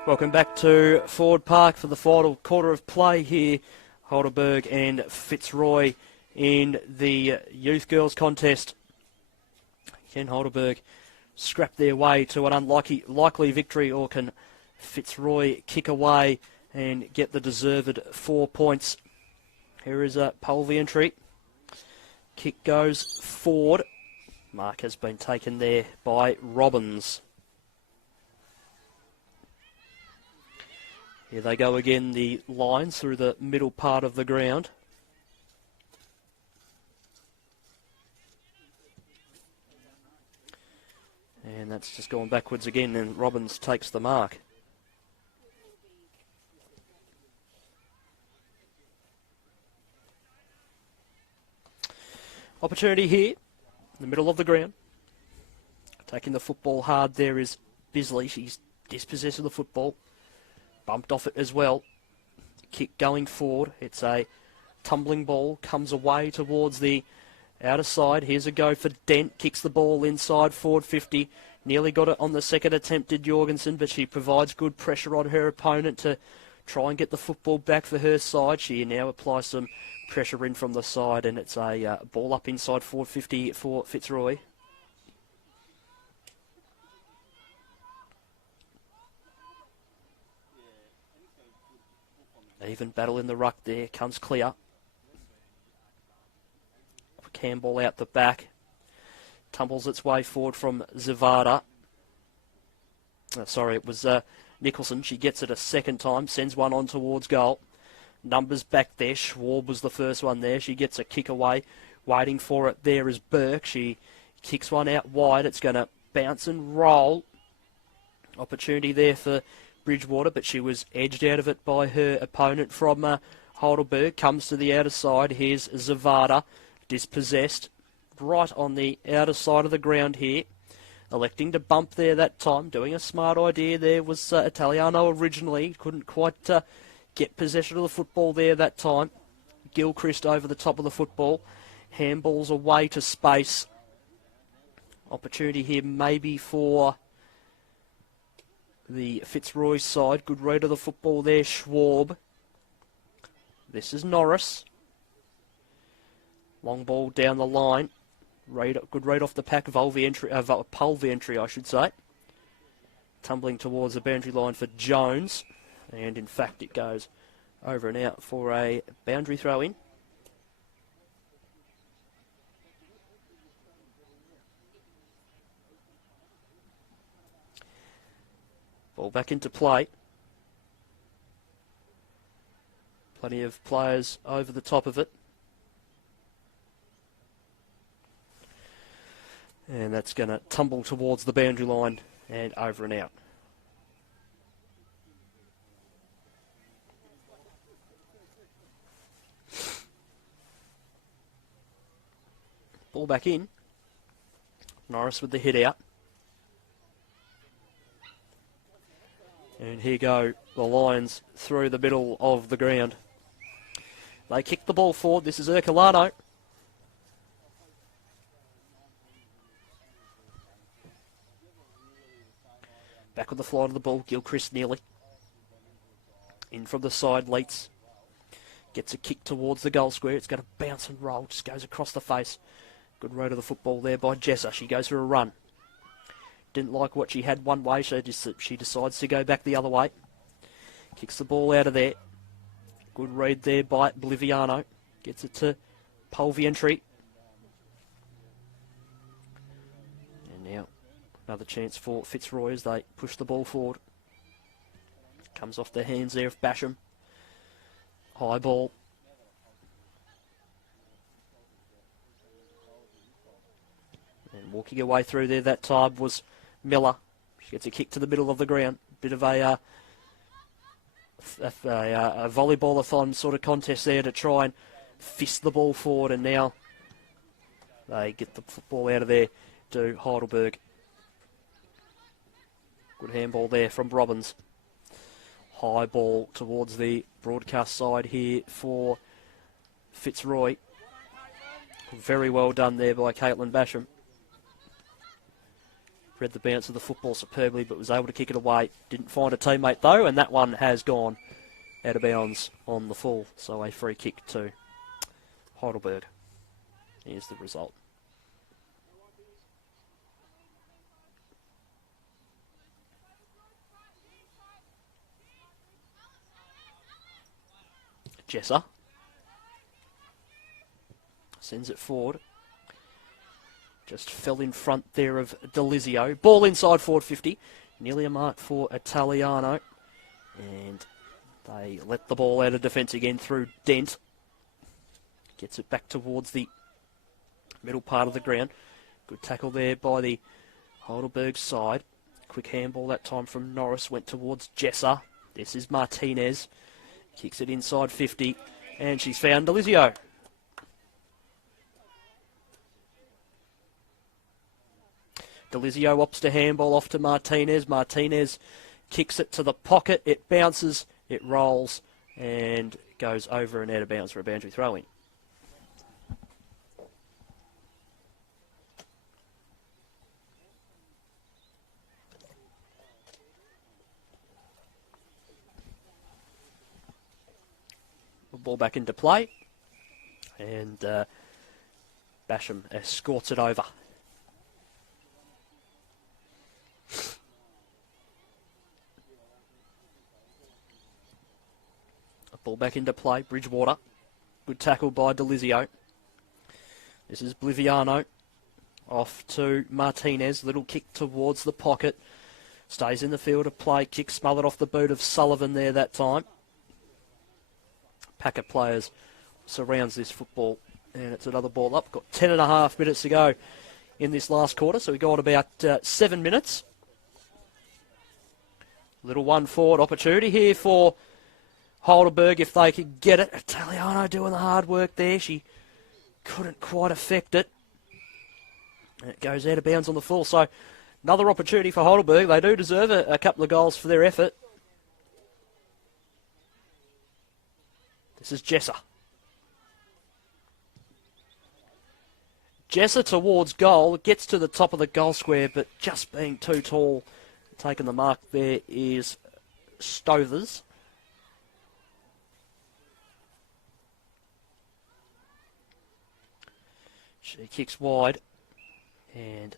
Welcome back to Ford Park for the final quarter of play here. Heidelberg and Fitzroy in the youth girls contest. Can Heidelberg scrap their way to an unlikely victory, or can Fitzroy kick away and get the deserved 4 points? Here is a Pulvey entry. Kick goes forward. Mark has been taken there by Robbins. Here they go again, the lines through the middle part of the ground. And that's just gone backwards again, and Robbins takes the mark. Opportunity here, in the middle of the ground. Taking the football hard there is Bisley. She's dispossessed of the football. Bumped off it as well. Kick going forward. It's a tumbling ball. Comes away towards the outer side. Here's a go for Dent. Kicks the ball inside. Forward 50. Nearly got it on the second attempt, did Jorgensen, but she provides good pressure on her opponent to try and get the football back for her side. She now applies some pressure in from the side, and it's a ball up inside forward 50 for Fitzroy. Even battle in the ruck there. Comes clear. Quick handball out the back. Tumbles its way forward from Zavada. Sorry, it was Nicholson. She gets it a second time. Sends one on towards goal. Numbers back there. Schwab was the first one there. She gets a kick away. Waiting for it there is Burke. She kicks one out wide. It's going to bounce and roll. Opportunity there for Bridgewater, but she was edged out of it by her opponent from Heidelberg. Comes to the outer side. Here's Zavada. Dispossessed. Right on the outer side of the ground here. Electing to bump there that time. Doing a smart idea there was Italiano originally. Couldn't quite get possession of the football there that time. Gilchrist over the top of the football. Handballs away to space. Opportunity here maybe for the Fitzroy side. Good read of the football there, Schwab. This is Norris. Long ball down the line. Good read off the pack. Pulvientry, I should say. Tumbling towards the boundary line for Jones. And in fact it goes over and out for a boundary throw in. Ball back into play. Plenty of players over the top of it. And that's going to tumble towards the boundary line and over and out. Ball back in. Norris with the hit out. And here go the Lions through the middle of the ground. They kick the ball forward. This is Ercolano. Back with the flight of the ball. Gilchrist nearly. In from the side. Leitz gets a kick towards the goal square. It's going to bounce and roll. Just goes across the face. Good road of the football there by Jessa. She goes for a run. Didn't like what she had one way, so she decides to go back the other way. Kicks the ball out of there. Good read there by Bliviano. Gets it to Pulvientry. And now another chance for Fitzroy as they push the ball forward. Comes off their hands there of Basham. High ball. And walking away through there that time was Miller. She gets a kick to the middle of the ground. Bit of a volleyball-a-thon sort of contest there to try and fist the ball forward, and now they get the football out of there to Heidelberg. Good handball there from Robbins. High ball towards the broadcast side here for Fitzroy. Very well done there by Caitlin Basham. Read the bounce of the football superbly, but was able to kick it away. Didn't find a teammate though, and that one has gone out of bounds on the full. So a free kick to Heidelberg. Here's the result. Jessa sends it forward. Just fell in front there of Delizio. Ball inside forward 50. Nearly a mark for Italiano. And they let the ball out of defence again through Dent. Gets it back towards the middle part of the ground. Good tackle there by the Heidelberg side. Quick handball that time from Norris. Went towards Jessa. This is Martinez. Kicks it inside 50. And she's found Delizio. Delizio opts to handball off to Martinez. Martinez kicks it to the pocket. It bounces, it rolls, and goes over and out of bounds for a boundary throw-in. Ball back into play, and Basham escorts it over. Ball back into play. Bridgewater. Good tackle by Delizio. This is Bliviano. Off to Martinez. Little kick towards the pocket. Stays in the field of play. Kick smothered off the boot of Sullivan there that time. Pack of players surrounds this football. And it's another ball up. Got 10.5 minutes to go in this last quarter. So we got about 7 minutes. Little one forward opportunity here for Heidelberg if they could get it. Italiano doing the hard work there. She couldn't quite affect it. And it goes out of bounds on the full. So another opportunity for Heidelberg. They do deserve a couple of goals for their effort. This is Jesser. Jesser towards goal. Gets to the top of the goal square, but just being too tall. Taking the mark there is Stovers. She kicks wide, and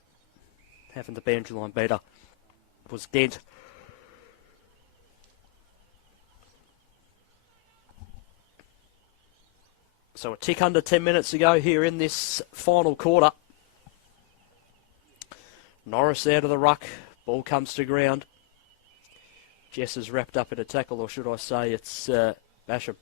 having the boundary line beater was Dent. So a tick under 10 minutes to go here in this final quarter. Norris out of the ruck. Ball comes to ground. Jess is wrapped up in a tackle, or should I say it's Basham.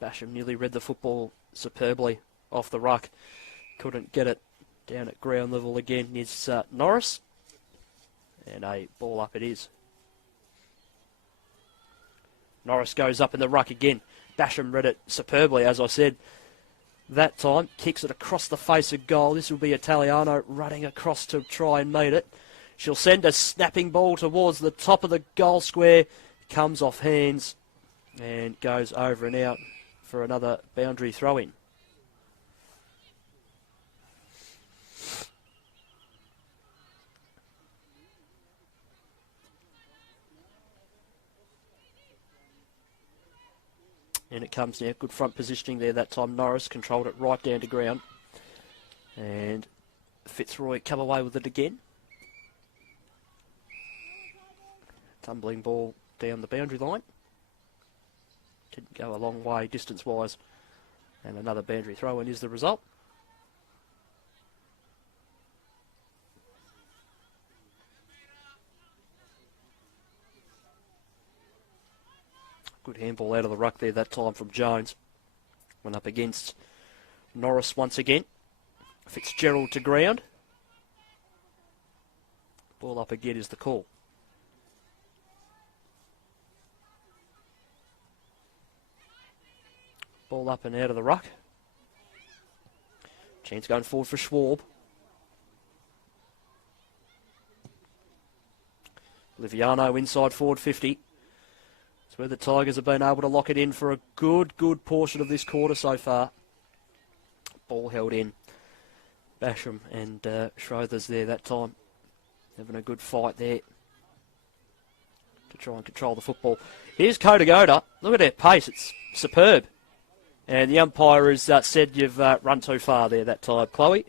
Basham nearly read the football superbly off the ruck. Couldn't get it down at ground level again. Is Norris. And a ball up it is. Norris goes up in the ruck again. Basham read it superbly, as I said. That time, kicks it across the face of goal. This will be Italiano running across to try and meet it. She'll send a snapping ball towards the top of the goal square. Comes off hands and goes over and out for another boundary throw-in. And it comes now. Good front positioning there that time. Norris controlled it right down to ground. And Fitzroy come away with it again. Tumbling ball down the boundary line. Didn't go a long way distance-wise. And another boundary throw-in is the result. Good handball out of the ruck there that time from Jones. Went up against Norris once again. Fitzgerald to ground. Ball up again is the call. Ball up and out of the ruck. Chance going forward for Schwab. Liviano inside forward 50. It's where the Tigers have been able to lock it in for a good portion of this quarter so far. Ball held in. Basham and Schroethers there that time. Having a good fight there to try and control the football. Here's Kodagoda. Look at that pace. It's superb. And the umpire has said you've run too far there that time, Chloe.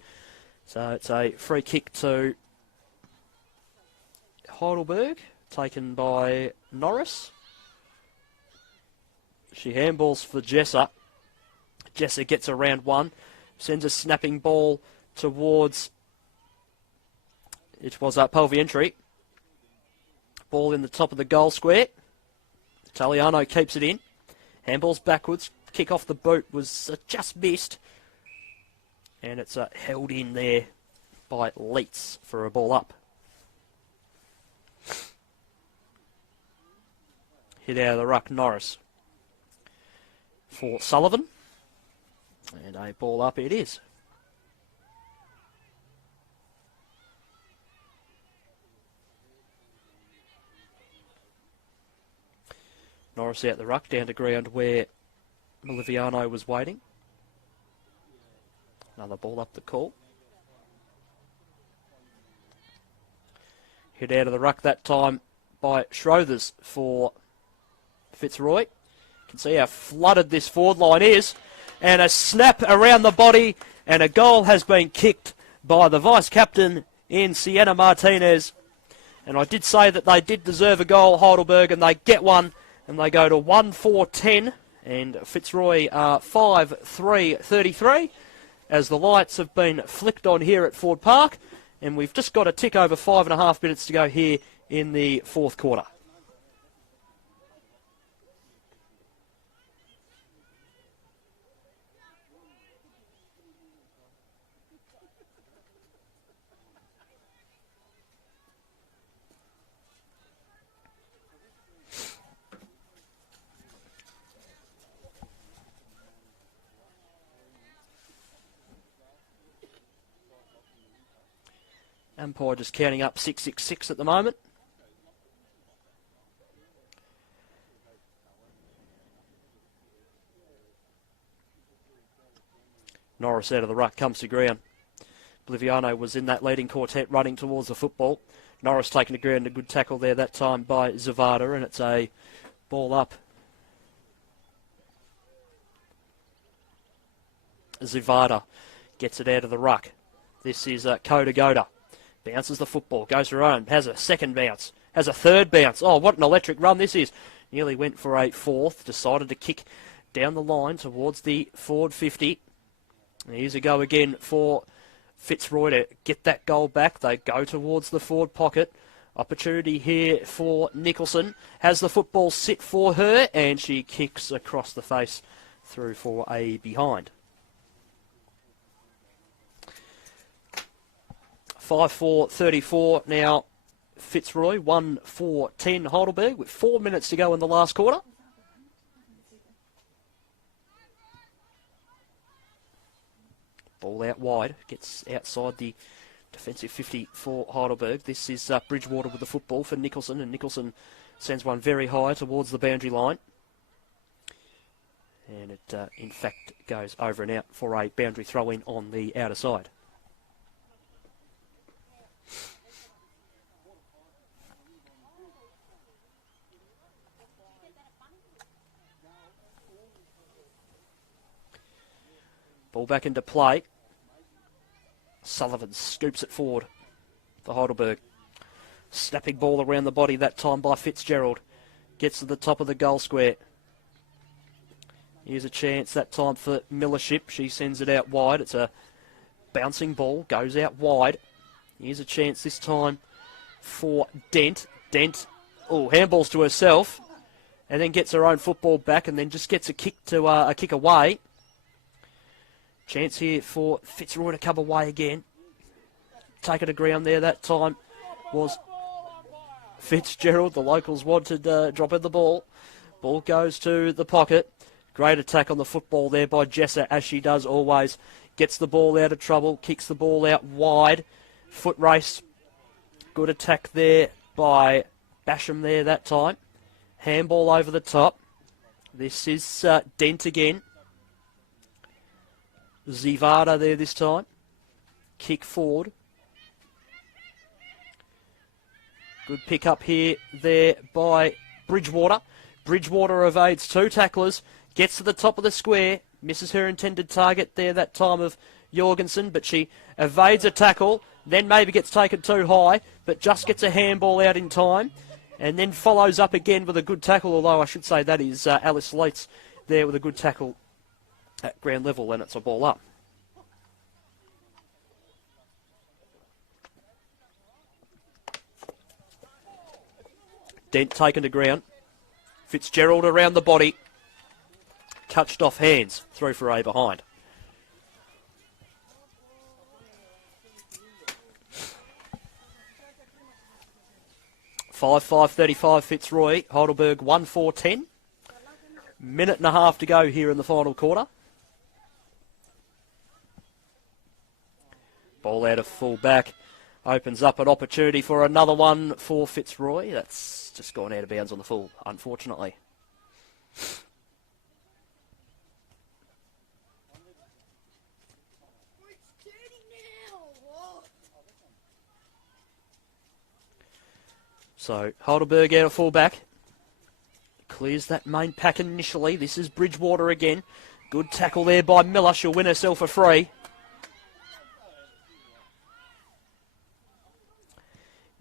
So it's a free kick to Heidelberg, taken by Norris. She handballs for Jesser. Jesser gets around one, sends a snapping ball towards, it was Pelvientry. Ball in the top of the goal square. Italiano keeps it in. Handballs backwards. Kick off the boot was just missed. And it's held in there by Leitz for a ball up. Hit out of the ruck, Norris. For Sullivan. And a ball up it is. Norris out the ruck, down to ground where Liviano was waiting. Another ball up the call. Hit out of the ruck that time by Schroethers for Fitzroy. You can see how flooded this forward line is. And a snap around the body, and a goal has been kicked by the vice-captain, in Sienna Martinez. And I did say that they did deserve a goal, Heidelberg, and they get one. And they go to 1-4-10. And Fitzroy are 5-3-33 as the lights have been flicked on here at Ford Park. And we've just got a tick over 5.5 minutes to go here in the fourth quarter. Umpire just counting up 6-6-6 at the moment. Norris out of the ruck, comes to ground. Bliviano was in that leading quartet running towards the football. Norris taking to ground, a good tackle there that time by Zavada, and it's a ball up. Zavada gets it out of the ruck. This is Koda Goda. Bounces the football, goes her own, has a second bounce, has a third bounce. Oh, what an electric run this is. Nearly went for a fourth, decided to kick down the line towards the Ford 50. And here's a go again for Fitzroy to get that goal back. They go towards the Ford pocket. Opportunity here for Nicholson. Has the football sit for her, and she kicks across the face through for a behind. 5-4-34 now Fitzroy, 1-4-10 Heidelberg with 4 minutes to go in the last quarter. Ball out wide, gets outside the defensive 50 for Heidelberg. This is Bridgewater with the football for Nicholson, and Nicholson sends one very high towards the boundary line. And it, in fact, goes over and out for a boundary throw-in on the outer side. Ball back into play. Sullivan scoops it forward for Heidelberg. Snapping ball around the body that time by Fitzgerald. Gets to the top of the goal square. Here's a chance that time for Millership. She sends it out wide. It's a bouncing ball. Goes out wide. Here's a chance this time for Dent. Dent, handballs to herself. And then gets her own football back and then just gets a kick to a kick away. Chance here for Fitzroy to come away again. Take it to ground there that time was Fitzgerald. The locals wanted dropping the ball. Ball goes to the pocket. Great attack on the football there by Jesser, as she does always. Gets the ball out of trouble, kicks the ball out wide. Foot race. Good attack there by Basham there that time. Handball over the top. This is Dent again. Zivada there this time. Kick forward. Good pick up here there by Bridgewater. Bridgewater evades two tacklers. Gets to the top of the square. Misses her intended target there that time of Jorgensen, but she evades a tackle. Then maybe gets taken too high, but just gets a handball out in time. And then follows up again with a good tackle, although I should say that is Alice Leitz there with a good tackle at ground level, and it's a ball up. Dent taken to ground. Fitzgerald around the body. Touched off hands. Through for a behind. (5-5-35) Fitzroy. Heidelberg 1-4-10. Minute and a half to go here in the final quarter. Ball out of full back. Opens up an opportunity for another one for Fitzroy. That's just gone out of bounds on the full, unfortunately. So Heidelberg out of full back. Clears that main pack initially. This is Bridgewater again. Good tackle there by Miller. She'll win herself a free.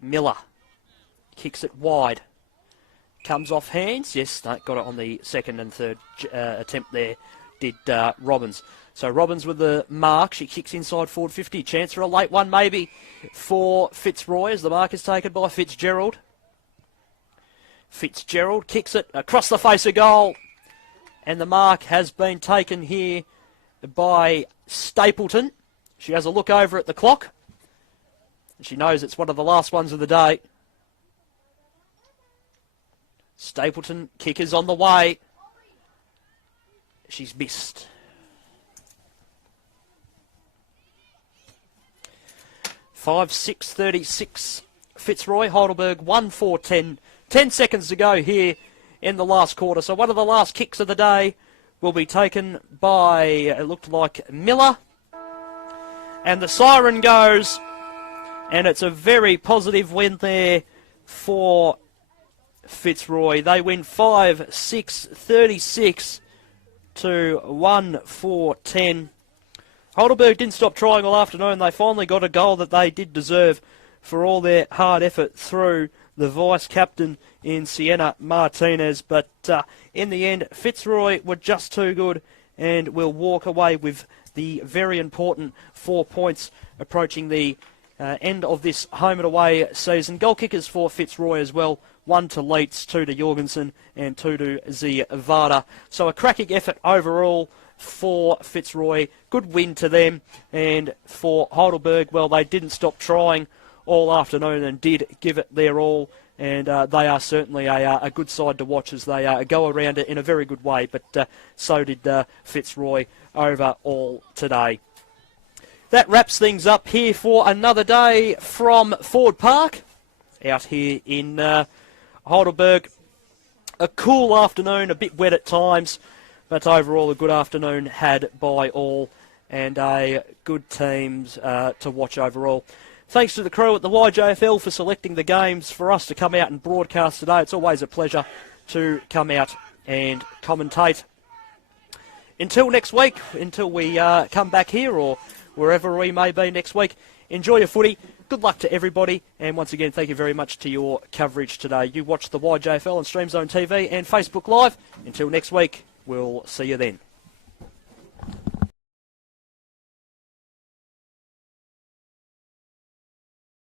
Miller kicks it wide. Comes off hands. Yes, no, got it on the second and third attempt there, did Robbins. So Robbins with the mark. She kicks inside forward 50. Chance for a late one maybe for Fitzroy as the mark is taken by Fitzgerald. Fitzgerald kicks it across the face of goal. And the mark has been taken here by Stapleton. She has a look over at the clock. She knows it's one of the last ones of the day. Stapleton, kickers on the way. She's missed. Five, 6:36. Fitzroy, Heidelberg, 1-4-10. 10 seconds to go here in the last quarter. So one of the last kicks of the day will be taken by, it looked like, Miller. And the siren goes. And it's a very positive win there for Fitzroy. They win 5-6-36 to 1-4-10. Heidelberg didn't stop trying all afternoon. They finally got a goal that they did deserve for all their hard effort through the vice-captain in Sienna Martinez. But in the end, Fitzroy were just too good and will walk away with the very important 4 points approaching the end of this home and away season. Goal kickers for Fitzroy as well. 1 to Leitz, 2 to Jorgensen and 2 to Zavada. So a cracking effort overall for Fitzroy. Good win to them. And for Heidelberg, well, they didn't stop trying all afternoon and did give it their all. And they are certainly a good side to watch as they go around it in a very good way. But so did Fitzroy overall today. That wraps things up here for another day from Ford Park out here in Heidelberg. A cool afternoon, a bit wet at times, but overall a good afternoon had by all and a good teams to watch overall. Thanks to the crew at the YJFL for selecting the games for us to come out and broadcast today. It's always a pleasure to come out and commentate. Until next week, until we come back here or wherever we may be next week, enjoy your footy. Good luck to everybody. And once again, thank you very much to your coverage today. You watch the YJFL on Stream Zone TV and Facebook Live. Until next week, we'll see you then.